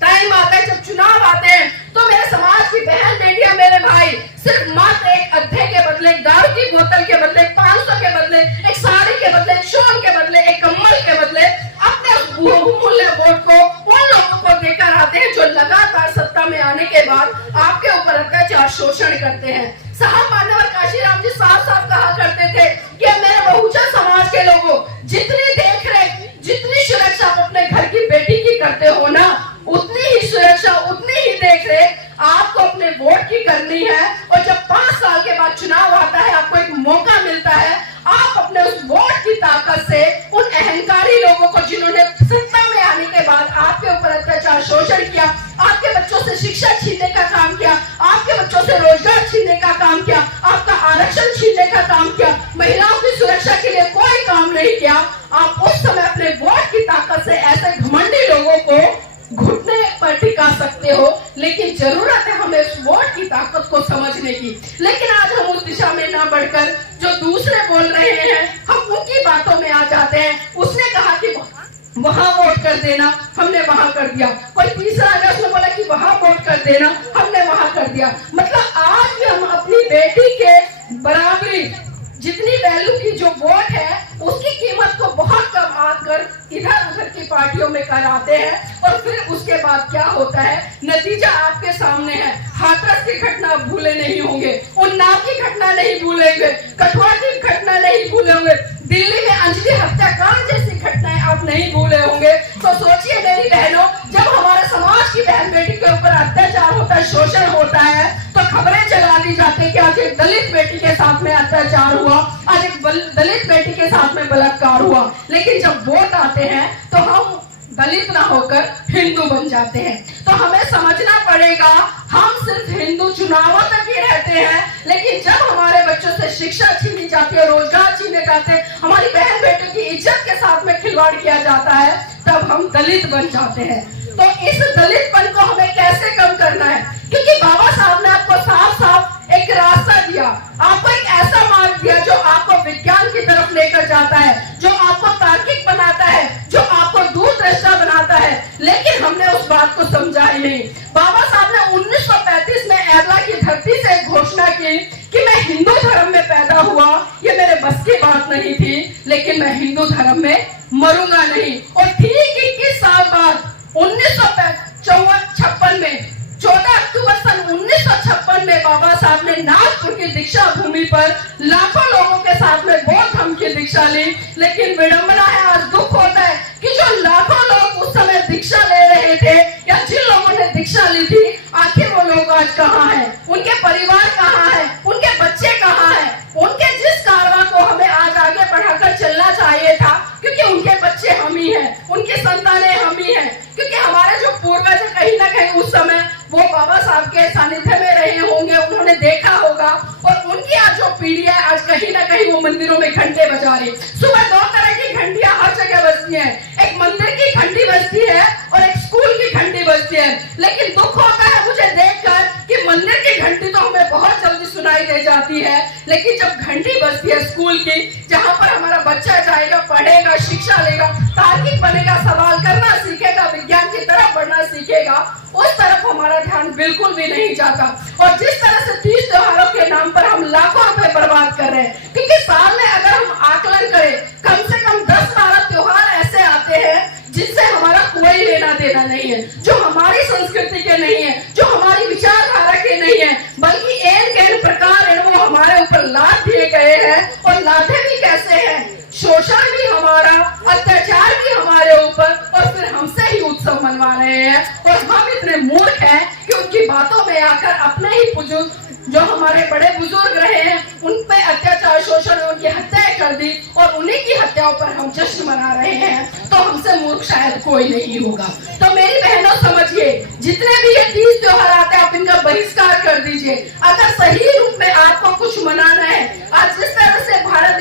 टाइम आता है, जब चुनाव आते हैं तो मेरे समाज की बहन बेटियां, मेरे भाई सिर्फ मात्र एक अद्धे के बदले, एक दारू की बोतल के बदले, 500 के बदले, एक साड़ी के बदले, एक शॉल के बदले, एक कम्बल के बदले अपने बहुमूल्य वोट को उन लोगों को देकर आते हैं जो लगातार सत्ता में आने के बाद आपके ऊपर अत्याचार शोषण करते हैं। साहब मान्यवर काशीराम जी साफ साफ कहा करते थे कि मेरे बहुजन समाज के लोगों, जितनी देख रेख, जितनी सुरक्षा आप अपने घर की बेटी की करते हो ना, उतनी ही सुरक्षा, उतनी ही देख रेख आपको अपने वोट की करनी है। और जब 5 साल के बाद चुनाव आता है, आपको एक मौका मिलता है, आप अपने उस वोट की ताकत से उन अहंकारी लोगों को जिन्होंने सत्ता में आने के बाद आपके ऊपर अत्याचार शोषण किया, आपके बच्चों से शिक्षा छीनने का काम किया, आपके बच्चों से रोजगार छीनने का काम किया, आपका आरक्षण छीनने का काम किया, महिलाओं की सुरक्षा के लिए कोई काम नहीं किया, आप उस समय अपने वोट की ताकत से ऐसे घमंडी लोगों को घुटने पर टिका सकते हो। लेकिन जरूरत है हमें उस वोट की ताकत को समझने की। लेकिन आज हम उस दिशा में ना बढ़कर जो दूसरे बोल रहे हैं हम उनकी बातों में आ जाते हैं। उसने कहा कि वहां वोट कर देना, हमने वहां कर दिया। कोई तीसरा आया, उसने बोला कि वहां वोट कर देना, हमने वहां कर दिया। मतलब आज भी हम अपनी बेटी के बराबरी, जितनी वैल्यू की जो वोट है उसकी कीमत को बहुत कम आकर इधर उधर की पार्टियों में कराते हैं। और फिर उसके बाद क्या होता है, नतीजा आपके सामने है। हाथरस की घटना भूले नहीं होंगे, उन्नाव की घटना नहीं भूलेंगे, कठुआ की घटना नहीं भूलेंगे, दिल्ली में अंजलि हत्याकांड जैसी घटनाएं आप नहीं भूले होंगे। तो सोचिए मेरी बहनों, जब हमारे समाज की बहन बेटी के ऊपर अत्याचार होता है, शोषण होता है, तो खबरें चला दी जाती है कि आज एक दलित बेटी के साथ में अत्याचार हुआ, आज एक दलित बेटी के साथ में बलात्कार हुआ। लेकिन जब वोट आते हैं तो हम दलित ना होकर हिंदू बन जाते हैं। तो हमें समझना पड़ेगा, हम सिर्फ हिंदू चुनावों तक ही रहते हैं, लेकिन जब हमारे बच्चों से शिक्षा छीनी जाती है, रोजगार छीने जाते हैं, हमारी बहन बेटियों की इज्जत के साथ में खिलवाड़ किया जाता है, तब हम दलित बन जाते हैं। तो इस दलितपन को हमें कैसे कम करना है? क्योंकि बाबा साहब ने आपको साफ साफ एक रास्ता दिया, आपको एक ऐसा मार्ग दिया जो आपको विज्ञान की तरफ लेकर जाता है, जो आपको तार्किक बनाता है, जो आपको दूरदृष्टा बनाता है। लेकिन हमने उस बात को समझा ही नहीं। बाबा साहब ने 1935 में एरला की धरती से घोषणा की कि मैं हिंदू धर्म में पैदा हुआ, ये मेरे बस की बात नहीं थी, लेकिन मैं हिंदू धर्म में मरूंगा नहीं। और ठीक 21 साल बाद 1956 में 14 अक्टूबर सन 1956 में बाबा साहब ने नागपुर की दीक्षा भूमि पर लाखों लोगों के साथ में बौद्ध धर्म की दीक्षा ली। लेकिन विडंबना है, आज दुख होता है कि जो लाखों लोग उस समय दीक्षा ले रहे थे या जिन लोगों ने दीक्षा ली थी, आखिर वो लोग आज कहाँ हैं? उनके परिवार कहाँ है? उनके बच्चे कहाँ हैं? उनके जिस कारवां को हमें आज आगे बढ़ाकर चलना चाहिए था, क्योंकि उनके बच्चे हम ही हैं, उनकी संतानें हम ही हैं। क्योंकि हमारे जो पूर्वज कहीं ना कहीं उस समय वो बाबा साहब के सानिध्य में रहे होंगे, उन्होंने देखा होगा, और उनकी आज जो पीढ़ी है आज कहीं ना कहीं वो मंदिरों में घंटे बजा रही। सुबह 2 तरह की घंटियां हर जगह बजती हैं, एक मंदिर की घंटी बजती है और एक स्कूल की घंटी बजती है। लेकिन दुख होता है मुझे देखकर कि मंदिर की घंटी तो हमें बहुत जल्दी सुनाई दे जाती है, लेकिन जब घंटी बजती है स्कूल की, जहाँ पर हमारा बच्चा जाएगा, पढ़ेगा, शिक्षा लेगा, तार्किक बनेगा, सवाल करना सीखेगा, विज्ञान की तरफ बढ़ना सीखेगा, उस तरफ हमारा ध्यान बिल्कुल भी नहीं जाता। और जिस तरह से 30 त्योहारों के नाम पर हम लाखों रुपए बर्बाद कर रहे हैं, क्योंकि साल में अगर हम आकलन करें, कम से कम 10-12 त्योहार ऐसे आते हैं जिनसे हमारा कोई लेना देना नहीं है, जो हमारी संस्कृति के नहीं है, जो हमारी विचारधारा के नहीं है, बल्कि एक प्रकार है वो हमारे ऊपर लाद दिए गए हैं। और लादे भी कैसे हैं? शोषण भी हमारा, अत्याचार भी हमारे ऊपर, और फिर हमसे ही उत्सव मनवा रहे हैं। और हम इतने मूर्ख हैं कि उनकी बातों में आकर अपने ही बुजुर्ग, जो हमारे बड़े बुजुर्ग रहे हैं, उन पे अत्याचार, शोषण, उनकी हत्याएं कर दी, और उन्हीं की हत्याओं पर हम जश्न मना रहे हैं। तो हमसे मूर्ख शायद कोई नहीं होगा। तो मेरी बहनों समझिए, जितने भी ये 30 त्योहार आते हैं आप इनका बहिष्कार कर दीजिए। अगर सही रूप में आपको कुछ मनाना है, आज जिस तरह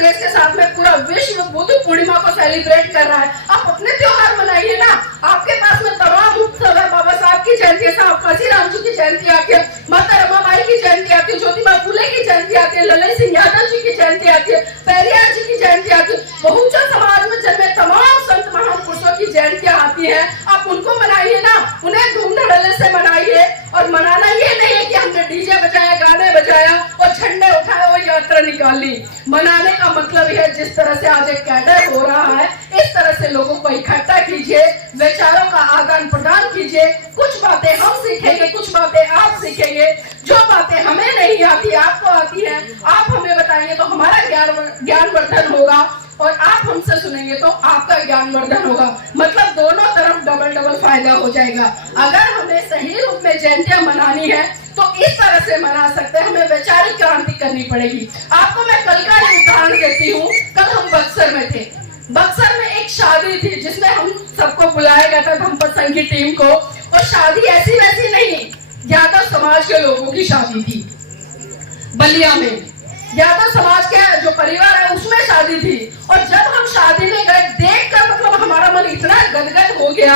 देश के साथ में पूरा विश्व बुद्ध पूर्णिमा को सेलिब्रेट कर रहा है। आप अपने त्योहार मनाइए ना। आपके पास में तमाम उत्सव है। बाबा साहब की जयंती है, साहब काशीराम जी की जयंती आती है, माता रमाबाई की जयंती आती है, ज्योतिबा फुले की जयंती आती है, ललन सिंह यादव जी की जयंती आती है, पेरियार जी की जयंती आती है। बहुजन समाज में जन्मे तमाम संत महापुरुषों की जयंतियां आती है। आप उनको मनाइए ना, उन्हें धूम धड़ल्ले से मनाइए। और मनाना ये नहीं है कि हमने डीजे बजाया, गाने बजाया और झंडे उठाए और यात्रा निकाली। मनाने का मतलब यह, जिस तरह से आज एक कैडर हो रहा है, इस तरह से लोगों को इकट्ठा कीजिए, विचारों का आदान प्रदान कीजिए। कुछ बातें हम सीखेंगे, कुछ बातें आप सीखेंगे। जो बातें हमें नहीं आती, आपको आती है, आप हमें बताएंगे तो हमारा ज्ञानवर्धन होगा, और आप हमसे सुनेंगे तो आपका ज्ञानवर्धन होगा। मतलब दोनों तरफ डबल डबल फायदा हो जाएगा। अगर हमें सही रूप में जयंतियां मनानी है तो इस तरह से मना सकते हैं, हमें वैचारिक क्रांति करनी पड़ेगी। आपको मैं कल का ही उदाहरण देती हूँ। कल हम बक्सर में थे। बक्सर में एक शादी थी जिसमें हम सबको बुलाया गया था, धम्पत संघ की टीम को। और शादी ऐसी वैसी नहीं, यादव समाज के लोगों की शादी थी। बलिया में यादव समाज के जो परिवार है उसमें शादी थी। और जब हम शादी में गए, देखकर मतलब हमारा मन इतना गदगद हो गया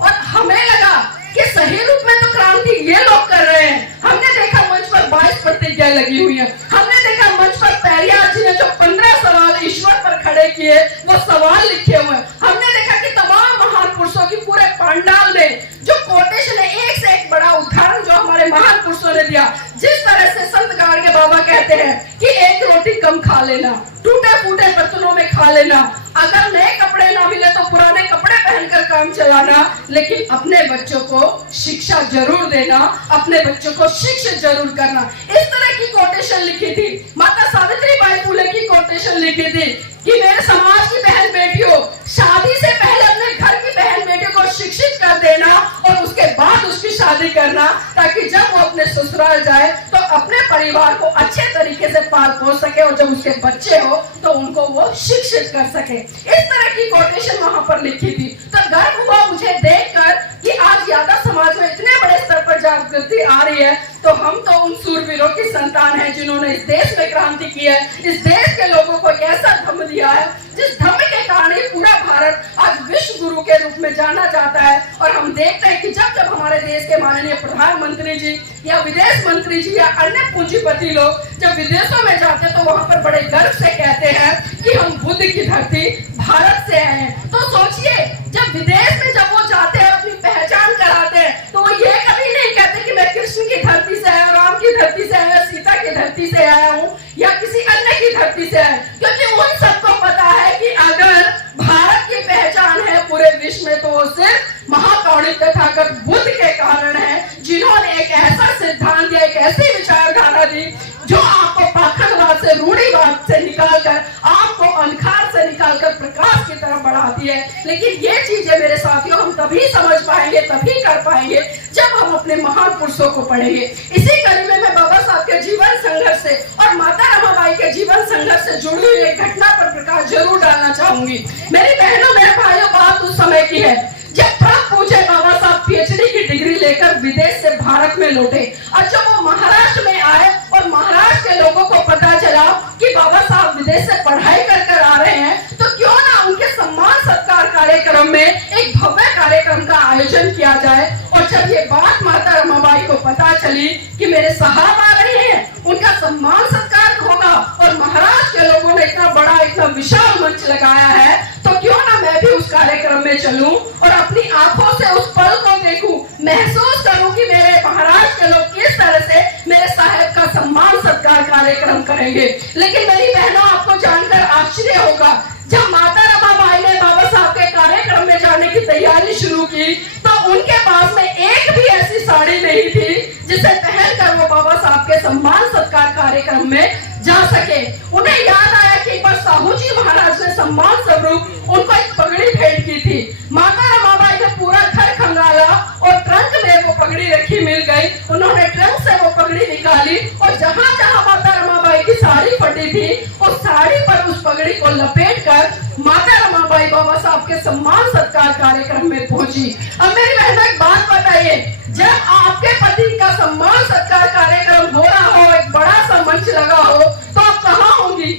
और हमें लगा कि सही रूप में तो क्रांति ये लोग कर रहे हैं। हमने देखा मंच पर 22 प्रतिज्ञाएं लगी हुई है। हमने देखा मंच पर पेरियार जी ने जो 15 सवाल ईश्वर पर खड़े किए, वो सवाल लिखे हुए हैं। हमने देखा कि तमाम महान पुरुषों की पूरे पंडाल में जो कोटेशन है, एक से एक बड़ा उदाहरण जो हमारे महान पुरुषों ने दिया। जिस तरह से संत गाड़गे बाबा कहते हैं कि एक रोटी कम खा लेना, टूटे फूटे बर्तनों में खा लेना, अगर नए कपड़े ना मिले तो पुराने कपड़े पहनकर काम चलाना, लेकिन अपने बच्चों को शिक्षा जरूर देना, अपने बच्चों को शिक्षित जरूर करना। इस तरह की कोटेशन लिखी थी। माता सावित्रीबाई फुले की कोटेशन लिखी थी कि मेरे समाज की बहन बेटियों, शादी से पहले अपने घर की बहन बेटियों को शिक्षित कर देना और उसके बाद उसकी शादी करना, ताकि जब वो अपने ससुराल जाए तो अपने परिवार को अच्छे तरीके से पाल पोस सके, और जब उसके बच्चे हो तो उनको वो शिक्षित कर सके। इस तरह की कोटेशन वहां पर लिखी थी। तो गर्व हुआ मुझे देखकर कि आज यादव समाज में इतने बड़े स्तर पर जागृति आ रही है। तो हम तो उन सूरवीरों की संतान हैं जिन्होंने इस देश में क्रांति की है, इस देश के लोगों को एक ऐसा धम्म दिया है जिस धम्म के कारण ही पूरा भारत आज विश्व गुरु के रूप में जाना जाता है। और हम देखते हैं कि जब जब हमारे देश के माननीय प्रधानमंत्री जी या विदेश मंत्री जी या अन्य पूंजीपति लोग जब विदेशों में जाते हैं तो वहां पर बड़े गर्व से कहते हैं कि हम बुद्ध की धरती भारत से आए हैं। तो सोचिए, जब विदेश में जब वो जाते हैं, अपनी पहचान कराते हैं, तो वो ये कभी नहीं कहते कि मैं कृष्ण की धरती से आया, राम की धरती से आया, सीता की धरती से आया हूँ या किसी अन्य की धरती से आया, क्योंकि उन सबको पता है कि अगर भारत की पहचान है पूरे विश्व में तो वो सिर्फ महाकारुणिक तथागत बुद्ध के कारण है, जिन्होंने एक ऐसा सिद्धांत या एक ऐसी विचारधारा दी जो आपको पाखंडवाद से, रूढ़िवाद से निकालकर, आपको अंधकार से निकालकर प्रकाश की तरफ बढ़ाती है। लेकिन ये चीजें मेरे साथियों हम तभी समझ पाएंगे, तभी कर पाएंगे जब हम अपने महान पुरुषों को पढ़ेंगे। इसी कड़ी में मैं बाबा साहब के जीवन संघर्ष से और माता रमाबाई के जीवन संघर्ष से जुड़ी हुई एक घटना पर प्रकाश जरूर डालना चाहूंगी। मेरी बहनों, मेरे भाइयों, बात उस समय की है जब प्रभ पूजे बाबा साहब पीएचडी की डिग्री लेकर विदेश से भारत में लौटे। और जब वो महाराष्ट्र में आए और महाराष्ट्र के लोगों को पता चला कि बाबा साहब विदेश से पढ़ाई कर आ रहे हैं, तो क्यों ना उनके सम्मान सत्कार कार्यक्रम में एक भव्य कार्यक्रम का आयोजन किया जाए। और जब ये बात माता रमाबाई को पता चली कि मेरे साहब आ रहे हैं, उनका सम्मान सत्कार होगा और महाराष्ट्र के लोगों ने इतना बड़ा, इतना विशाल मंच लगाया है, तो क्यों ना मैं भी उस कार्यक्रम में चलूं और अपनी आंखों से उस पल को देखूं, महसूस करूं कि मेरे महाराष्ट्र के लोग किस तरह से मेरे साहब का सम्मान सत्कार कार्यक्रम करेंगे। लेकिन मेरी बहनों, आपको जानकर आश्चर्य होगा, जब माता रमाबाई ने बाबा साहब के कार्यक्रम में जाने की तैयारी शुरू की तो उनके पास में एक भी ऐसी साड़ी नहीं थी जिसे पहनकर वो बाबा साहब के सम्मान सत्कार कार्यक्रम में जा सके। उन्हें याद आया कि एक बार साहू जी महाराज ने सम्मान स्वरूप उनको एक पगड़ी भेंट की थी। माता रमाबाई ने पूरा घर खंगाला और ट्रंक में वो पगड़ी रखी मिल गई। उन्होंने ट्रंक से वो पगड़ी निकाली और जहां जहां माता रमाबाई की साड़ी फटी थी, उस साड़ी पर उस पगड़ी को लपेटकर माता रमाबाई बाबा साहब के सम्मान सत्कार कार्यक्रम में पहुंची। अब मेरी बहनों, एक बात बताइए, जब आपके पति का सम्मान सत्कार कार्यक्रम हो रहा हो, एक बड़ा सा मंच लगा हो, तो आप कहाँ होंगी?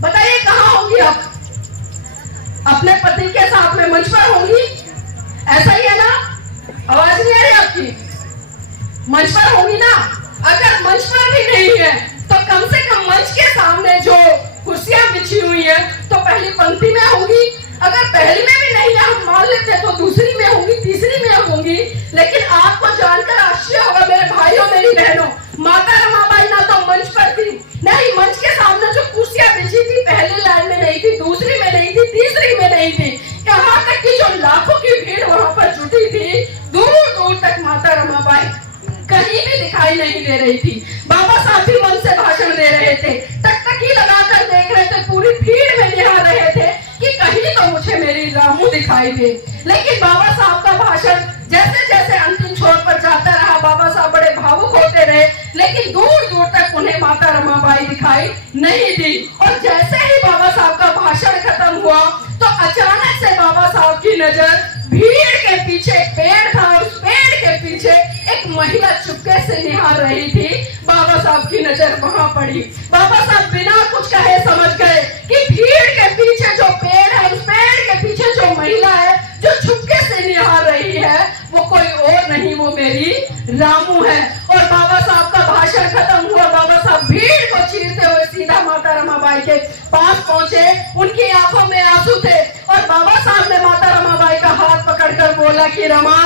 बताइए अपने पति के साथ में मंच पर होंगी, ऐसा ही है ना? आवाज नहीं आ रही आपकी? मंच पर होंगी ना? अगर मंच पर भी नहीं है तो कम से कम मंच के सामने जो कुर्सियां बिछी हुई है तो पहली पंक्ति में होंगी। अगर पहली में भी नहीं है, हम मान लेते हैं, तो दूसरी में होंगी, तीसरी में होंगी। लेकिन आपको जानकर आश्चर्य होगा मेरे भाइयों मेरी बहनों, माता रमाबाई ना तो मंच पर थी, नहीं मंच के सामने जो कुर्सियां बिछी थी पहली लाइन में नहीं थी, दूसरी में नहीं थी, तीसरी में नहीं थी, यहाँ तक कि जो लाखों की भीड़ वहां पर जुटी थी, दूर दूर तक माता रमाबाई कहीं भी दिखाई नहीं दे रही थी। बाबा साहब भी मन से भाषण दे रहे थे, टकटकी लगाकर देख रहे थे, पूरी भीड़ में निहार रहे थे कि कहीं तो मुझे मेरी रामू दिखाई दे। लेकिन बाबा साहब का भाषण जैसे जैसे अंतिम छोर पर जाता रहा, बाबा साहब बड़े भावुक होते रहे, लेकिन दूर दूर तक उन्हें माता रमाबाई दिखाई नहीं दी। और जैसे ही बाबा साहब का भाषण खत्म हुआ तो अचानक से बाबा साहब की नजर भीड़ के पीछे एक पेड़ था, और उस पेड़ के पीछे एक महिला चुपके से निहार रही थी। बाबा साहब की नजर वहां पड़ी। बाबा साहब बिना कुछ कहे समझ गए कि भीड़ के पीछे जो पेड़ है, उस पेड़ के पीछे जो महिला है जो चुपके से निहार रही है, वो कोई और नहीं, वो मेरी रामू है। और बाबा साहब का भाषण खत्म हुआ, बाबा साहब भीड़ को चीरते हुए सीधा माता रमाबाई के पास पहुंचे। उनकी आंखों में आंसू थे और बाबा साहब ने माता रमाबाई का हाथ पकड़कर बोला कि रमा,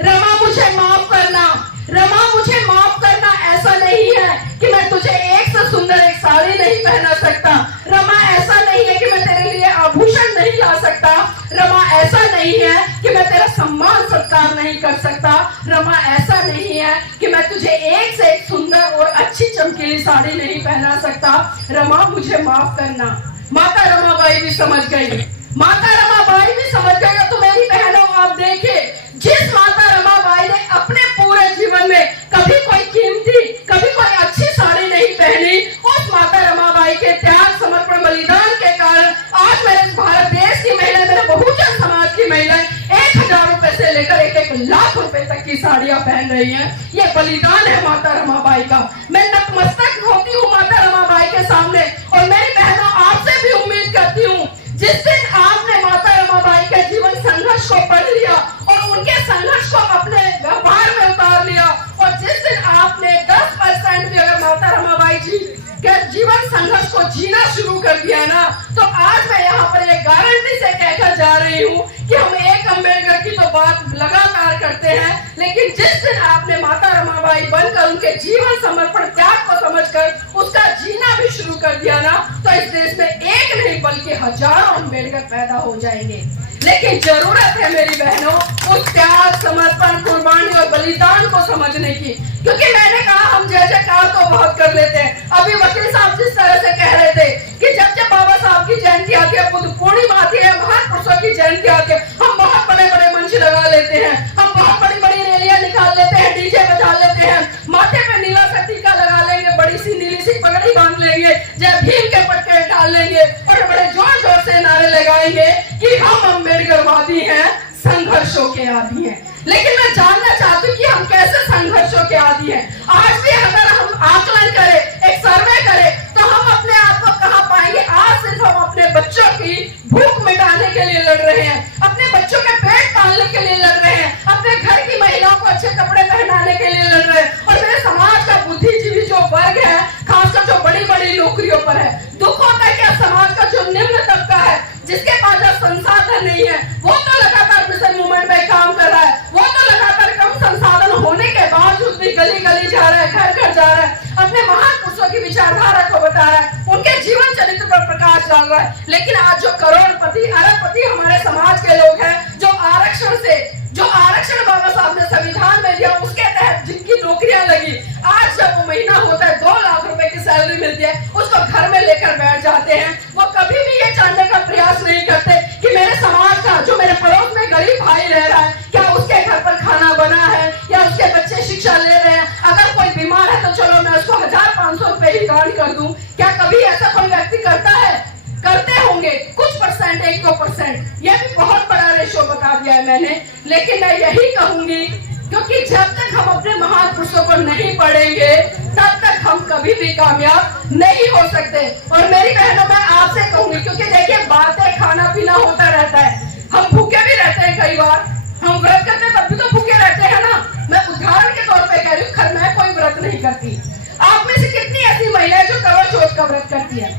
रमा मुझे माफ करना, रमा मुझे माफ करना। ऐसा नहीं है कि मैं तुझे एक से सुंदर एक साड़ी नहीं पहना सकता, रमा ऐसा नहीं है कि मैं तेरे लिए आभूषण नहीं ला सकता, रमा ऐसा नहीं है कि मैं तेरा सम्मान सत्कार नहीं कर सकता, रमा ऐसा नहीं है कि मैं तुझे एक से एक सुंदर और अच्छी चमकीली साड़ी नहीं पहना सकता, रमा मुझे माफ करना। माता रमाबाई भी समझ गई, माता रमाबाई भी समझ गई। तो मेरी बहनों आप देखिए, जिस माता रमाबाई ने अपने पूरे जीवन में कभी कोई कीमती, कभी कोई अच्छी साड़ी नहीं पहनी, उस माता रमाबाई के त्याग समर्पण बलिदान के कारण आज मेरे भारत देश की महिलाएं, मेरे बहुजन समाज की महिलाएं 1000 रुपए से लेकर 1-1 लाख रुपए तक की साड़ियां पहन रही हैं। ये बलिदान है माता रमाबाई का। मैं नतमस्तक होती हूँ माता रमाबाई के सामने। और मेरी बहनों आपसे भी उम्मीद करती हूँ, जिस दिन आपने माता रमाबाई के जीवन संघर्ष को पढ़ लिया और उनके संघर्ष को अपने व्यवहार में उतार लिया, और जिस दिन आपने 10% भी अगर माता रमाबाई जी के जीवन संघर्ष को जीना शुरू कर दिया ना, तो आज मैं यहाँ पर एक गारंटी से कहकर जा रही हूँ कि हम एक अम्बेडकर की तो बात लगातार करते हैं, लेकिन जिस दिन आपने माता रमाबाई बनकर उनके जीवन समर्पण त्याग को समझकर उसका जीना भी शुरू कर दिया ना, तो इस देश में एक नहीं बल्कि हजारों अम्बेडकर पैदा हो जाएंगे। लेकिन जरूरत है मेरी बहनों उस त्याग, समर्पण, कुर्बानी और बलिदान को समझने की, क्योंकि मैंने कहा हम जय जयकार तो बहुत कर लेते हैं। अभी वकील साहब जिस तरह से कह रहे थे कि जब जब बाबा साहब की जयंती आती है, बुद्ध पूर्णिमा आती है, महापुरुषों की जयंती आती है, हम बहुत बड़े बड़े मंच लगा लेते हैं, हम बहुत बड़ी बड़ी रैलियां निकाल लेते हैं, डीजे बजा लेते हैं, माथे पे नीला सा टीका लगा लेंगे, बड़ी सी नीली सी पगड़ी बांध लेंगे, जय भीम के पटके डाल लेंगे और बड़े जोर जोर से नारे लगाएंगे कि हम अम्बेडकरवादी हैं, संघर्षों के आदी हैं। लेकिन मैं जानना चाहती हूँ कि हम कैसे संघर्षों के आदी हैं। आज भी अगर हम आकलन करें, एक सर्वे करें, तो हम अपने आप को कहाँ पाएंगे? आज सिर्फ हम अपने बच्चों की भूख मिटाने के लिए लड़ रहे हैं, अपने बच्चों के पेट पालने के लिए लड़ रहे हैं, अपने घर की महिलाओं को अच्छे कपड़े पहनाने के लिए लड़ रहे हैं। और मेरे समाज का बुद्धिजीवी जो वर्ग है, खासकर जो बड़ी बड़ी नौकरियों पर है, दुख होता है कि समाज का जो निम्न तबका है, जिसके पास संसाधन नहीं है, वो तो लगातार मिशन मूवमेंट में काम कर रहा है, वो तो लगातार कम संसाधन होने के बावजूद भी गली गली जा रहा है, घर घर जा रहा है, अपने महान पुरुषों की विचारधारा को बता रहा है, उनके जीवन चरित्र पर प्रकाश डाल रहा है। लेकिन आज जो करोड़पति, अरबपति हमारे समाज के लोग हैं, जो आरक्षण बाबा साहब ने संविधान में दिया, उसके तहत जिनकी नौकरियां लगी, आज जब वो महीना होता है 2 लाख रुपए की सैलरी मिलती है, उसको घर में लेकर बैठ जाते हैं। वो कभी भी ये जानने का प्रयास नहीं करते कि मेरे समाज का, जो मेरे पड़ोस में गरीब भाई रह रहा है, क्या उसके घर पर खाना बना है या उसके बच्चे शिक्षा ले रहे हैं। अगर कोई बीमार है तो चलो मैं उसको 1500 रुपए ही दान कर दूं। क्या कभी ऐसा कोई व्यक्ति करता है? करते होंगे कुछ परसेंट, 1-2%। यह भी बहुत बड़ा रेशो बता दिया है मैंने। लेकिन मैं यही कहूंगी, क्योंकि जब तक हम अपने महान पुरुषों को नहीं पढ़ेंगे, तब तक हम कभी भी कामयाब नहीं हो सकते। और मेरी बहनों, मैं आपसे कहूंगी, क्योंकि देखिए बातें खाना पीना होता रहता है, हम भूखे भी रहते हैं, कई बार हम व्रत करते हैं तब भी तो भूखे रहते हैं ना। मैं उदाहरण के तौर पे कह रही हूँ, मैं कोई व्रत नहीं करती। आप में से कितनी ऐसी महिलाएं जो करवा चौथ का व्रत करती है?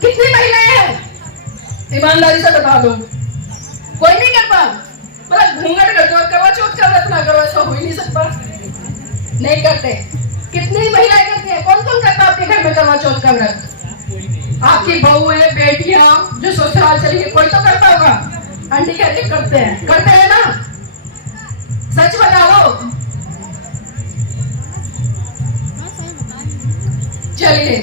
कितनी महिलाएं हैं? ईमानदारी से बता दो। कोई नहीं करता? मतलब घूंघट कर दो, करवा चौथ का व्रत ना करो, ऐसा हो ही नहीं सकता। नहीं करते। कितनी महिलाएं करती है? कौन कौन करता है आपके घर में करवा चौथ का व्रत? आपकी बहू है, बेटियां जो ससुराल चली गई, कोई तो करता होगा। आंटी कह रही करते हैं ना? सच बताओ। चलिए,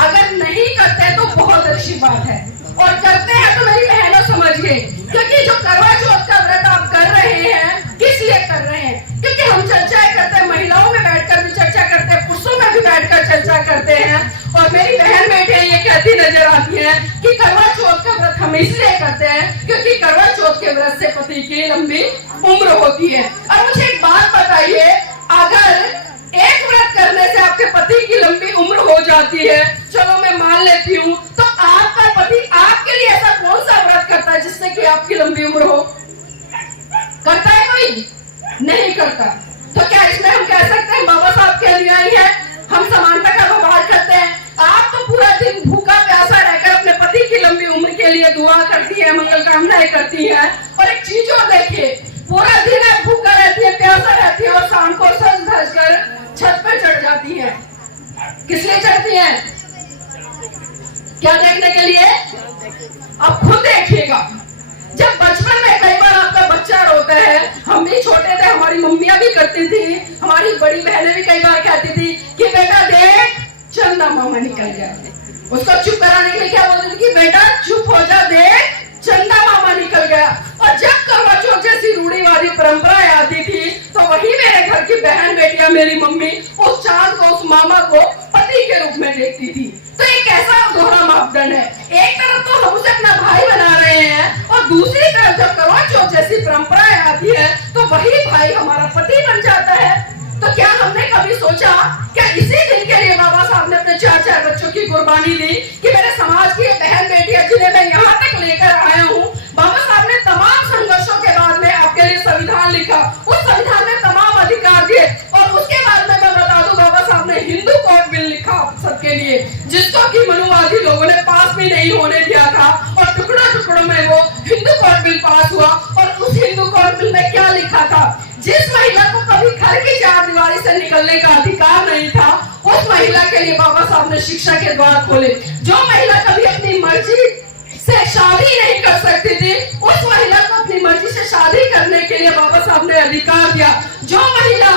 अगर नहीं करते तो बहुत अच्छी बात है, और करते हैं तो मेरी बहनों समझिए, क्योंकि जो करवा चौथ का व्रत आप कर रहे हैं, किस लिए कर रहे हैं? क्योंकि हम चर्चाएं करते हैं, महिलाओं में बैठकर भी चर्चा करते हैं, पुरुषों में भी बैठकर चर्चा करते हैं। और मेरी बहन बेटियां ये कहती नजर आती है कि करवा चौथ का व्रत हम इसलिए करते हैं क्योंकि करवा चौथ के व्रत से पति की लंबी उम्र होती है। और मुझे एक बात बताइए, अगर एक व्रत करने से आपके पति की लंबी उम्र हो जाती है, चलो मैं मान लेती हूँ, तो आपका पति आपके लिए ऐसा कौन सा व्रत करता है जिससे कि आपकी लंबी उम्र हो? करता है कोई? नहीं करता। तो क्या इसमें हम कह सकते हैं बाबा साहब के लिए आई है, हम समानता का व्यवहार करते हैं? आप तो पूरा दिन भूखा प्यासा रहकर अपने पति की लंबी उम्र के लिए दुआ करती है, मंगल कामनाएं करती है। और एक चीज और देखिए, पूरा दिन आप भूखा रहती है, प्यासा रहती है, और शाम को सज धज कर छत पर चढ़ जाती है। किस लिए चढ़ती है? क्या देखने के लिए? आप खुद देखिएगा। जब बचपन में कई बार आपका बच्चा रोता है, हम भी छोटे थे, हमारी मम्मियां भी करती थी, हमारी बड़ी बहनें भी कई बार कहती थी कि बेटा देख चंदा मामा निकल गया। उसको चुप कराने के लिए क्या बोलती थी कि बेटा चुप हो जा, देख चंदा मामा निकल गया। और जब करवा चौथ जैसी रूढ़िवादी परंपराएं आती थी, तो वही मेरे घर की बहन बेटियां, मेरी मम्मी उस चांद को, उस मामा को पति के रूप में देखती थी। तो ये कैसा दोहरा मापदंड है? एक तरफ तो हम उसे अपना भाई बना रहे हैं, और दूसरी तरफ जब करवा चौथ जैसी परंपराएं आती है तो वही भाई हमारा पति बन जाता है। तो क्या हमने कभी सोचा, क्या इसी दिन के लिए बाबा साहब ने अपने 4 बच्चों की कुर्बानी दी कि मेरे समाज की बहन बेटियां जिन्हें मैं यहाँ तक लेकर आया हूँ? बाबा साहब ने तमाम संघर्षों के बाद में आपके लिए संविधान लिखा, उस संविधान में तमाम अधिकार दिए, और उसके बाद में मैं बता दूं, बाबा साहब ने हिंदू कोड बिल लिखा सबके लिए, जिसको कि मनुवादी लोगों ने पास भी नहीं होने दिया था, और टुकड़ों टुकड़ों में वो हिंदू कोड बिल पास हुआ। और उस हिंदू कोड बिल में क्या लिखा था? जिस महिला को कभी घर की 4 दीवारी से निकलने का अधिकार नहीं था, उस महिला के लिए बाबा साहब ने शिक्षा के द्वार खोले। जो महिला कभी अपनी मर्जी से शादी नहीं कर सकती थी, उस महिला को अपनी मर्जी से शादी करने के लिए बाबा साहब ने अधिकार दिया। जो महिला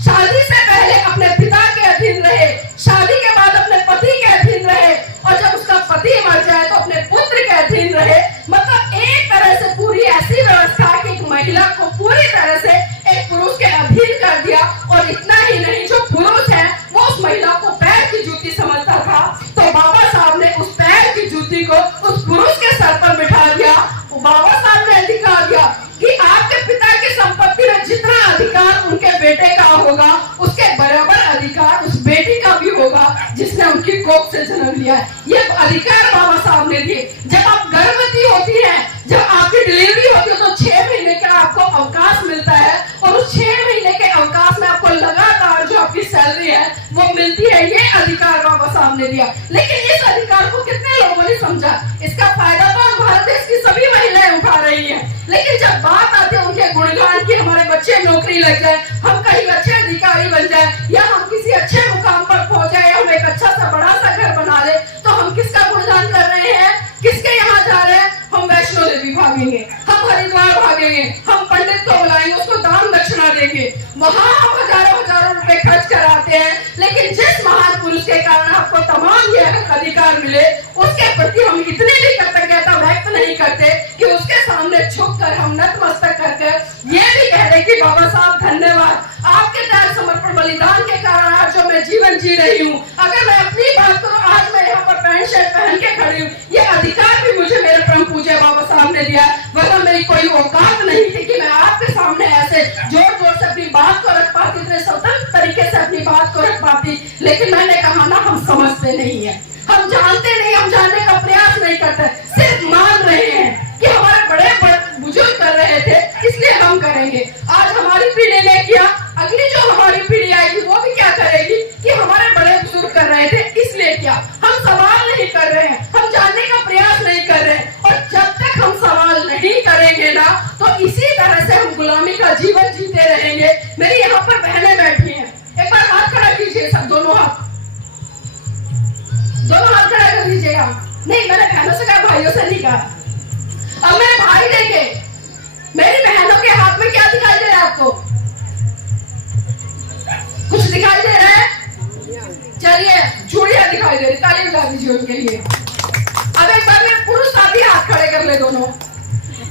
शादी से पहले अपने पिता के अधीन रहे, शादी के बाद अपने पति के अधीन रहे, और जब उसका पति मर जाए तो अपने पुत्र के अधीन रहे, मतलब एक तरह से पूरी ऐसी व्यवस्था कि एक महिला को पूरी तरह से एक पुरुष के अधीन कर दिया। और इतना ही नहीं, जो पुरुष है वो उस महिला को पैर की जूती समझता था, तो बाबा साहब ने उस पैर की जूती को उस पुरुष के सर पर बिठा दिया। बाबा साहब ने अधिकार दिया कि आपके पिता की संपत्ति में जितना अधिकार उनके बेटे का होगा, उसके बराबर अधिकार उस बेटी का भी होगा जिसने उनकी कोख से जन्म लिया है। ये अधिकार बाबा साहब ने दिए। जब आप गर्भवती होती हैं, जब आपकी डिलीवरी होती है, तो 6 महीने का आपको अवकाश मिलता है, और उस 6 महीने के अवकाश में आपको लगातार जो आपकी सैलरी है वो मिलती है। ये अधिकार बाबा साहब ने दिया। लेकिन इस अधिकार को कितने लोगों ने समझा? इसका फायदा तो भारत देश की सभी महिलाएं उठा रही हैं, लेकिन जब बात आती है उनके गुणगान की, हमारे बच्चे नौकरी लग जाए, हम कहीं अच्छे अधिकारी बन जाए, या हम किसी अच्छे मुकाम पर पहुंच जाए, हम एक अच्छा सा बड़ा सा घर बना ले, तो हम किसका गुणगान कर रहे हैं? किसके यहाँ जा रहे हैं? हम वैष्णो देवी भागेंगे, हम हरिद्वार भागेंगे, हम पंडित को बुलाएंगे, उसको दान दक्षिणा देंगे, वहां हम हजारों रुपए खर्च कराते हैं। लेकिन जिस महान पुरुष के कारण आपको तमाम ये अधिकार मिले, उसके प्रति हम इतनी भी कृतज्ञता व्यक्त नहीं करते कि उसके सामने झुककर हम नतमस्तक करके ये भी कह रहे कि बाबा साहब धन्यवाद, आपके त्याग समर्पण बलिदान के कारण आज जो मैं जीवन जी रही हूँ। अगर मैं अपनी बात करूँ, आज मैं यहाँ पर पैंट शर्ट पहन के खड़ी हूँ, ये अधिकार भी मुझे मेरे परम पूज्य बाबा साहब ने दिया, वरना मेरी कोई औकात नहीं थी कि मैं आपके सामने ऐसे जोर जोर से अपनी बात को रख पाती, इतने स्वतंत्र तरीके से अपनी बात को रख पाती। लेकिन मैंने कहा नहीं है। हम जानते नहीं, हम जानने का प्रयास नहीं करते, सिर्फ मान रहे हैं कि हमारे बड़े बुजुर्ग कर रहे थे इसलिए हम करेंगे। आज हमारी पीढ़ी ने किया, अगली जो हमारी पीढ़ी आएगी वो भी क्या करेगी कि हमारे बड़े बुजुर्ग कर रहे थे इसलिए क्या। हम सवाल नहीं कर रहे हैं, हम जानने का प्रयास नहीं कर रहे हैं। और जब तक हम सवाल नहीं करेंगे ना तो इसी तरह से हम गुलामी का जीवन जीते रहेंगे। मेरी यहाँ पर बहनें बैठी हैं, एक बार हाथ खड़ा कीजिए सब, दोनों हाथ खड़ा कर लीजिएगा। नहीं, मैंने बहनों से कहा, भाइयों से नहीं कहा। अब मेरे भाई देखे, मेरी बहनों के हाथ में क्या दिखाई दे रहा है आपको? कुछ दिखाई दे रहा है? चलिए, चूड़ियां दिखाई दे रही, ताली बजा दीजिए उनके लिए। अब एक बार मेरे पुरुष साथी हाथ खड़े कर ले दोनों।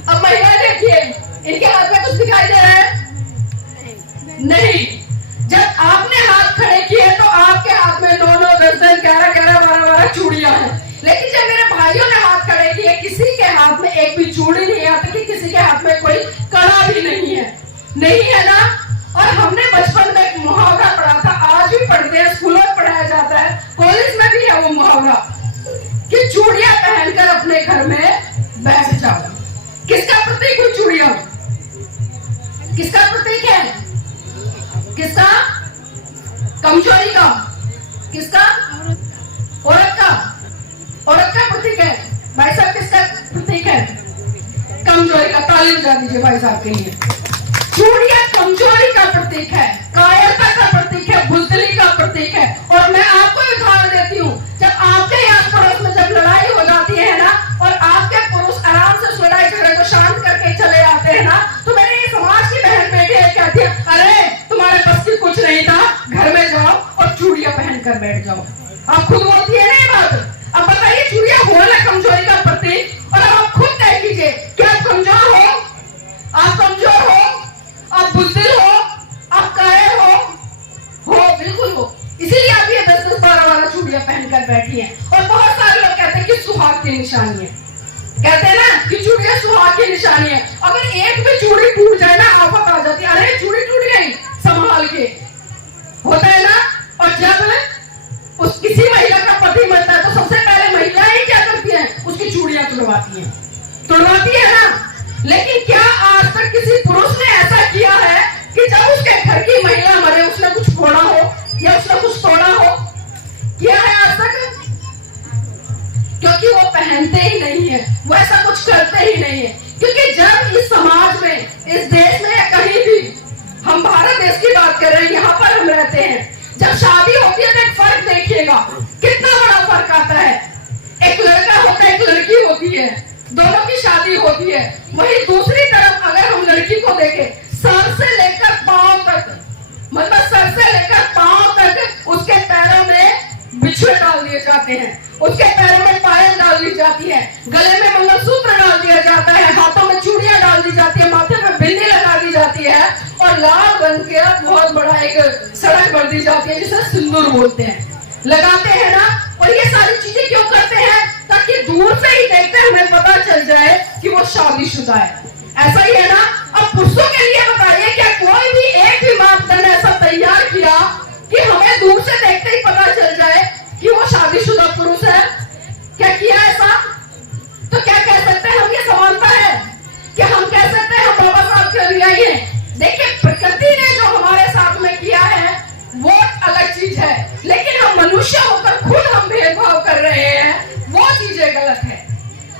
अब महिलाएं देखिए, इनके हाथ में कुछ दिखाई दे रहा है? नहीं। जब आपने हाथ खड़े किए तो आपके हाथ में 9, 10, 11, 12 चूड़ियां हैं। लेकिन जब मेरे भाइयों ने हाथ खड़े किए, किसी के हाथ में एक भी चूड़ी नहीं आती, कि किसी के हाथ में कोई कड़ा भी नहीं है। नहीं है ना? और हमने बचपन में एक मुहावरा पढ़ा था, आज भी पढ़ते हैं, स्कूलों में पढ़ाया जाता है, कॉलेज में भी है वो मुहावरा कि चूड़ियां पहनकर अपने घर में बैठ जाओ। किसका प्रतीक है चूड़ियां? किसका प्रतीक है? किसका? कमजोरी का। किसका? औरत का। औरत का प्रतीक है। भाई साहब किसका प्रतीक है? कमजोरी का। ताली बजा दीजिए भाई साहब के लिए। चूड़ियां कमजोरी का प्रतीक है, कायरता का प्रतीक है, बुज़दिली का प्रतीक है। और मैं आपको उदाहरण देती हूँ, जब आपके आस पड़ोस में जब लड़ाई हो जाती है ना और आपके पुरुष आराम से उस लड़ाई झगड़े को शांत करके चले आते हैं ना, तो मेरे ये समाज की बहन बेटी है कहती है, अरे तुम्हारे बस की कुछ नहीं था, घर में जाओ और चूड़ियां पहनकर बैठ जाओ। आप खुद बोलती है ना ये बात। अब बताइए, चूड़ियां हो ना कमजोरी का प्रतीक? और अब आप खुद तय कीजिए, क्या आप कमजोर हो? आप कमजोर हो? आप बुज़दिल हो? आप कायर हो? बिल्कुल हो। इसीलिए आप ये 10, 12 चूड़ियां पहनकर बैठी हैं। और बहुत सारे लोग कहते हैं कि सुहाग की निशानी है, कहते हैं ना कि चूड़ियां सुहाग की निशानी है। अगर एक भी चूड़ी टूट जाए ना, आफत आ जाती है, अरे चूड़ी टूट गई, संभाल के, होता है ना। और जब उस किसी महिला का पति मरता है तो सबसे पहले महिलाएं क्या करती हैं? उसकी चूड़ियां तुड़वाती है ना। लेकिन क्या आज तक किसी पुरुष ने ऐसा किया है कि जब उसके घर की महिला मरे उसने कुछ फोड़ा हो या उसने कुछ तोड़ा हो? किया है आज तक? क्योंकि वो पहनते ही नहीं है, वो ऐसा कुछ करते ही नहीं है। क्योंकि जब इस समाज में, इस देश में या कहीं भी, हम भारत देश की बात कर रहे हैं, यहाँ पर हम रहते हैं, जब शादी होती है तो एक फर्क देखिएगा, कितना बड़ा फर्क आता है। एक लड़का होता है, एक लड़की होती है, दोनों की शादी होती है। वहीं दूसरी तरफ अगर हम लड़की को देखें, सर से लेकर पांव तक, मतलब सर से लेकर पांव तक उसके पैरों में बिछुए डाल दिए जाते हैं, उसके पैरों में पायल डाल दी जाती है, गले में मंगलसूत्र डाल दिया जाता है, हाथों में चूड़ियां डाल दी जाती है, माथे में बिंदी लगा दी जाती है और लाल रंग के बहुत बड़ा एक सड़क भर दी जाती है जिसे सिंदूर बोलते हैं, लगाते हैं ना। और ये सारी चीजें क्यों करते हैं? ताकि दूर से ही देखते हमें पता चल जाए कि वो शादीशुदा है। ऐसा ही है ना। अब पुरुषों के लिए बताइए, क्या कोई भी एक भी मापदंड ऐसा तैयार किया कि हमें दूर से देखते ही पता चल जाए कि वो शादीशुदा पुरुष है? क्या किया ऐसा? तो क्या कह सकते हैं हम ये समानता है? क्या हम कह सकते हैं हम बाबा साहब के अनुयायी हैं? देखिए, प्रकृति ने जो हमारे साथ में किया है वो अलग चीज है, लेकिन हम मनुष्य होकर खुद हम भेदभाव कर रहे हैं, वो चीजें गलत है,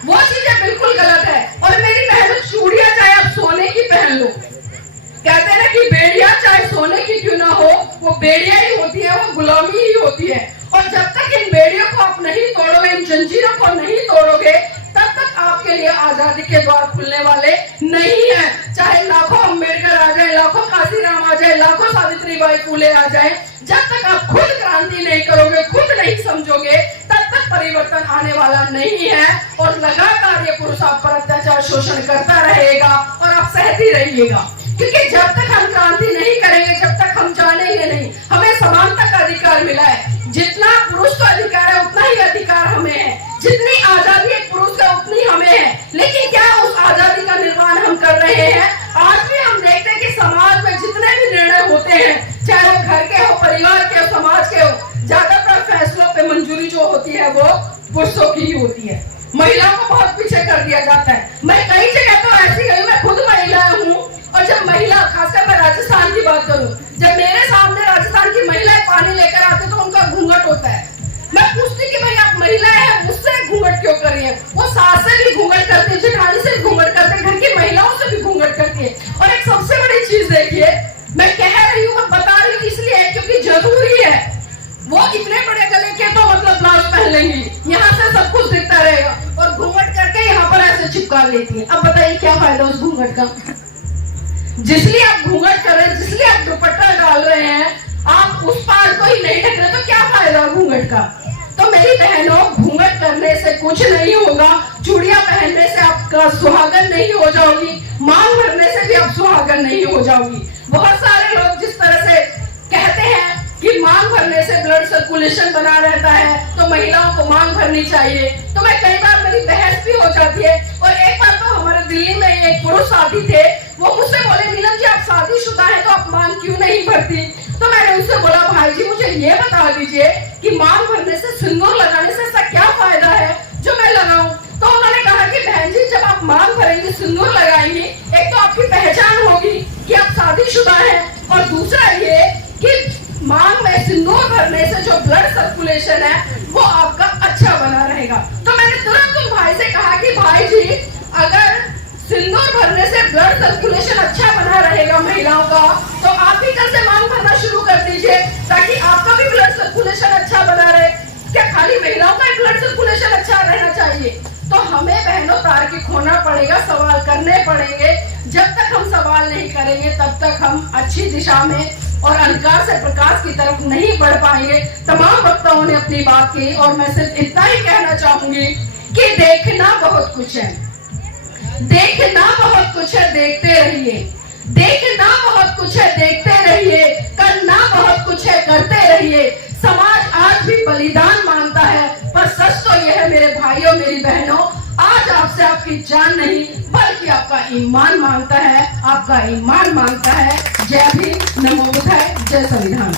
वो चीजें बिल्कुल गलत है। और मेरी बहनों, चूड़ियां चाहे आप सोने की पहन लो, कहते हैं ना कि बेड़िया चाहे सोने की क्यों ना हो, वो बेड़िया ही होती है, वो गुलामी ही होती है। और जब तक इन बेड़ियों को आप नहीं तोड़ोगे, इन जंजीरों को नहीं तोड़ोगे, तब तक आपके लिए आजादी के द्वार खुलने वाले नहीं है। चाहे लाखों अम्बेडकर आ जाए, लाखों काशीराम आ जाए, लाखों सावित्रीबाई फुले आ जाए, जब तक आप खुद क्रांति नहीं करोगे, खुद नहीं समझोगे, तब तक परिवर्तन आने वाला नहीं है। और लगातार ये पुरुष आप पर अत्याचार, शोषण करता रहेगा और आप सहती रहिएगा। क्योंकि जब तक हम क्रांति नहीं करेंगे, जब तक हम जानेंगे नहीं, हमें समानता का अधिकार मिला है। जितना पुरुष का अधिकार है उतना ही अधिकार हमें है, जितनी आजादी एक पुरुष का उतनी हमें है। लेकिन क्या उस आजादी का निर्माण हम कर रहे हैं? आज भी हम देखते हैं कि समाज में जितने भी निर्णय होते हैं, चाहे वो घर के हो, परिवार के हो, समाज के हो, ज्यादातर फैसलों पे मंजूरी जो होती है वो पुरुषों की ही होती है। महिलाओं को बहुत पीछे कर दिया जाता है। मैं कई जगह तो ऐसी गई, मैं खुद महिला हूँ, और जब महिला, खासकर मैं राजस्थान की बात करूँ, जब मेरे सामने राजस्थान की महिलाएं पानी लेकर आते तो उनका घूंघट होता है। मैं पूछती कि भाई आप महिला है, मुझसे घूंघट क्यों कर रही है? वो सास से भी घूंघट करती है, जेठानी से भी घूंघट करते हैं, घर की महिलाओं से भी घूंघट करती है। और एक सबसे बड़ी चीज देखिए, मैं कह रही हूँ, मैं बता रही हूँ इसलिए क्योंकि जरूरी है। वो इतने बड़े गले के तो मतलब ब्लाउज पहन लेंगी, यहाँ से सब कुछ दिखता रहेगा, और घूंघट करके यहाँ पर ऐसे चिपका लेती है। अब बताइए क्या फायदा उस घूंघट का? जिसलिए आप घूंघट कर रहे हैं, जिसलिए आप दुपट्टा डाल रहे हैं, आप उस पार को ही नहीं ढक रहे, तो क्या फायदा घूंघट का? तो मेरी बहनों, घूंघट करने से कुछ नहीं होगा। चूड़ियां पहनने से आपका सुहागन नहीं हो जाओगी, मांग भरने से भी आप सुहागन नहीं हो जाओगी। बहुत सारे लोग जिस तरह से कहते हैं कि मांग भरने से ब्लड सर्कुलेशन बना रहता है, तो महिलाओं को मांग भरनी चाहिए, तो मैं कई बार मेरी बहस भी हो जाती है। और एक बार तो हमारे दिल्ली में एक पुरुष साथी थे, वो मुझसे बोले, नीलम जी आप शादीशुदा हैं तो आप मांग क्यों नहीं भरती? तो मैंने उनसे बोला, भाई जी मुझे ये बता दीजिए कि मांग भरने से, सिंदूर लगाने से ऐसा क्या फायदा है जो मैं लगाऊं? तो उन्होंने कहा कि बहन जी जब आप मांग भरेंगी, सिंदूर लगाएंगी, एक तो आपकी पहचान होगी कि आप शादीशुदा हैं, और दूसरा ये कि मांग में सिंदूर भरने से जो ब्लड सर्कुलेशन है वो आपका अच्छा बना रहेगा। तो मैंने तुरंत उन भाई से कहा कि भाई जी अगर सिंदूर भरने से ब्लड सर्कुलेशन अच्छा बना रहेगा महिलाओं का, तो आप भी कल से मांग भरना शुरू कर दीजिए, ताकि आपका भी ब्लड सर्कुलेशन अच्छा बना रहे। क्या खाली महिलाओं का ब्लड सर्कुलेशन अच्छा रहना चाहिए? तो हमें बहनों तार्किक होना पड़ेगा, सवाल करने पड़ेंगे। जब तक हम सवाल नहीं करेंगे तब तक हम अच्छी दिशा में और अंधकार से प्रकाश की तरफ नहीं बढ़ पाएंगे। तमाम वक्ताओं ने अपनी बात की, और मैं सिर्फ इतना ही कहना चाहूंगी कि देखना बहुत कुछ है, देखना बहुत कुछ है, देखते रहिए। देखना बहुत कुछ है, देखते रहिए। करना बहुत कुछ है, करते रहिए। समाज आज भी बलिदान मांगता है, पर सच तो यह है मेरे भाइयों, मेरी बहनों, आज आपसे आपकी जान नहीं बल्कि आपका ईमान मांगता है, आपका ईमान मांगता है। जय भीम, नमो बुद्धाय, जय संविधान।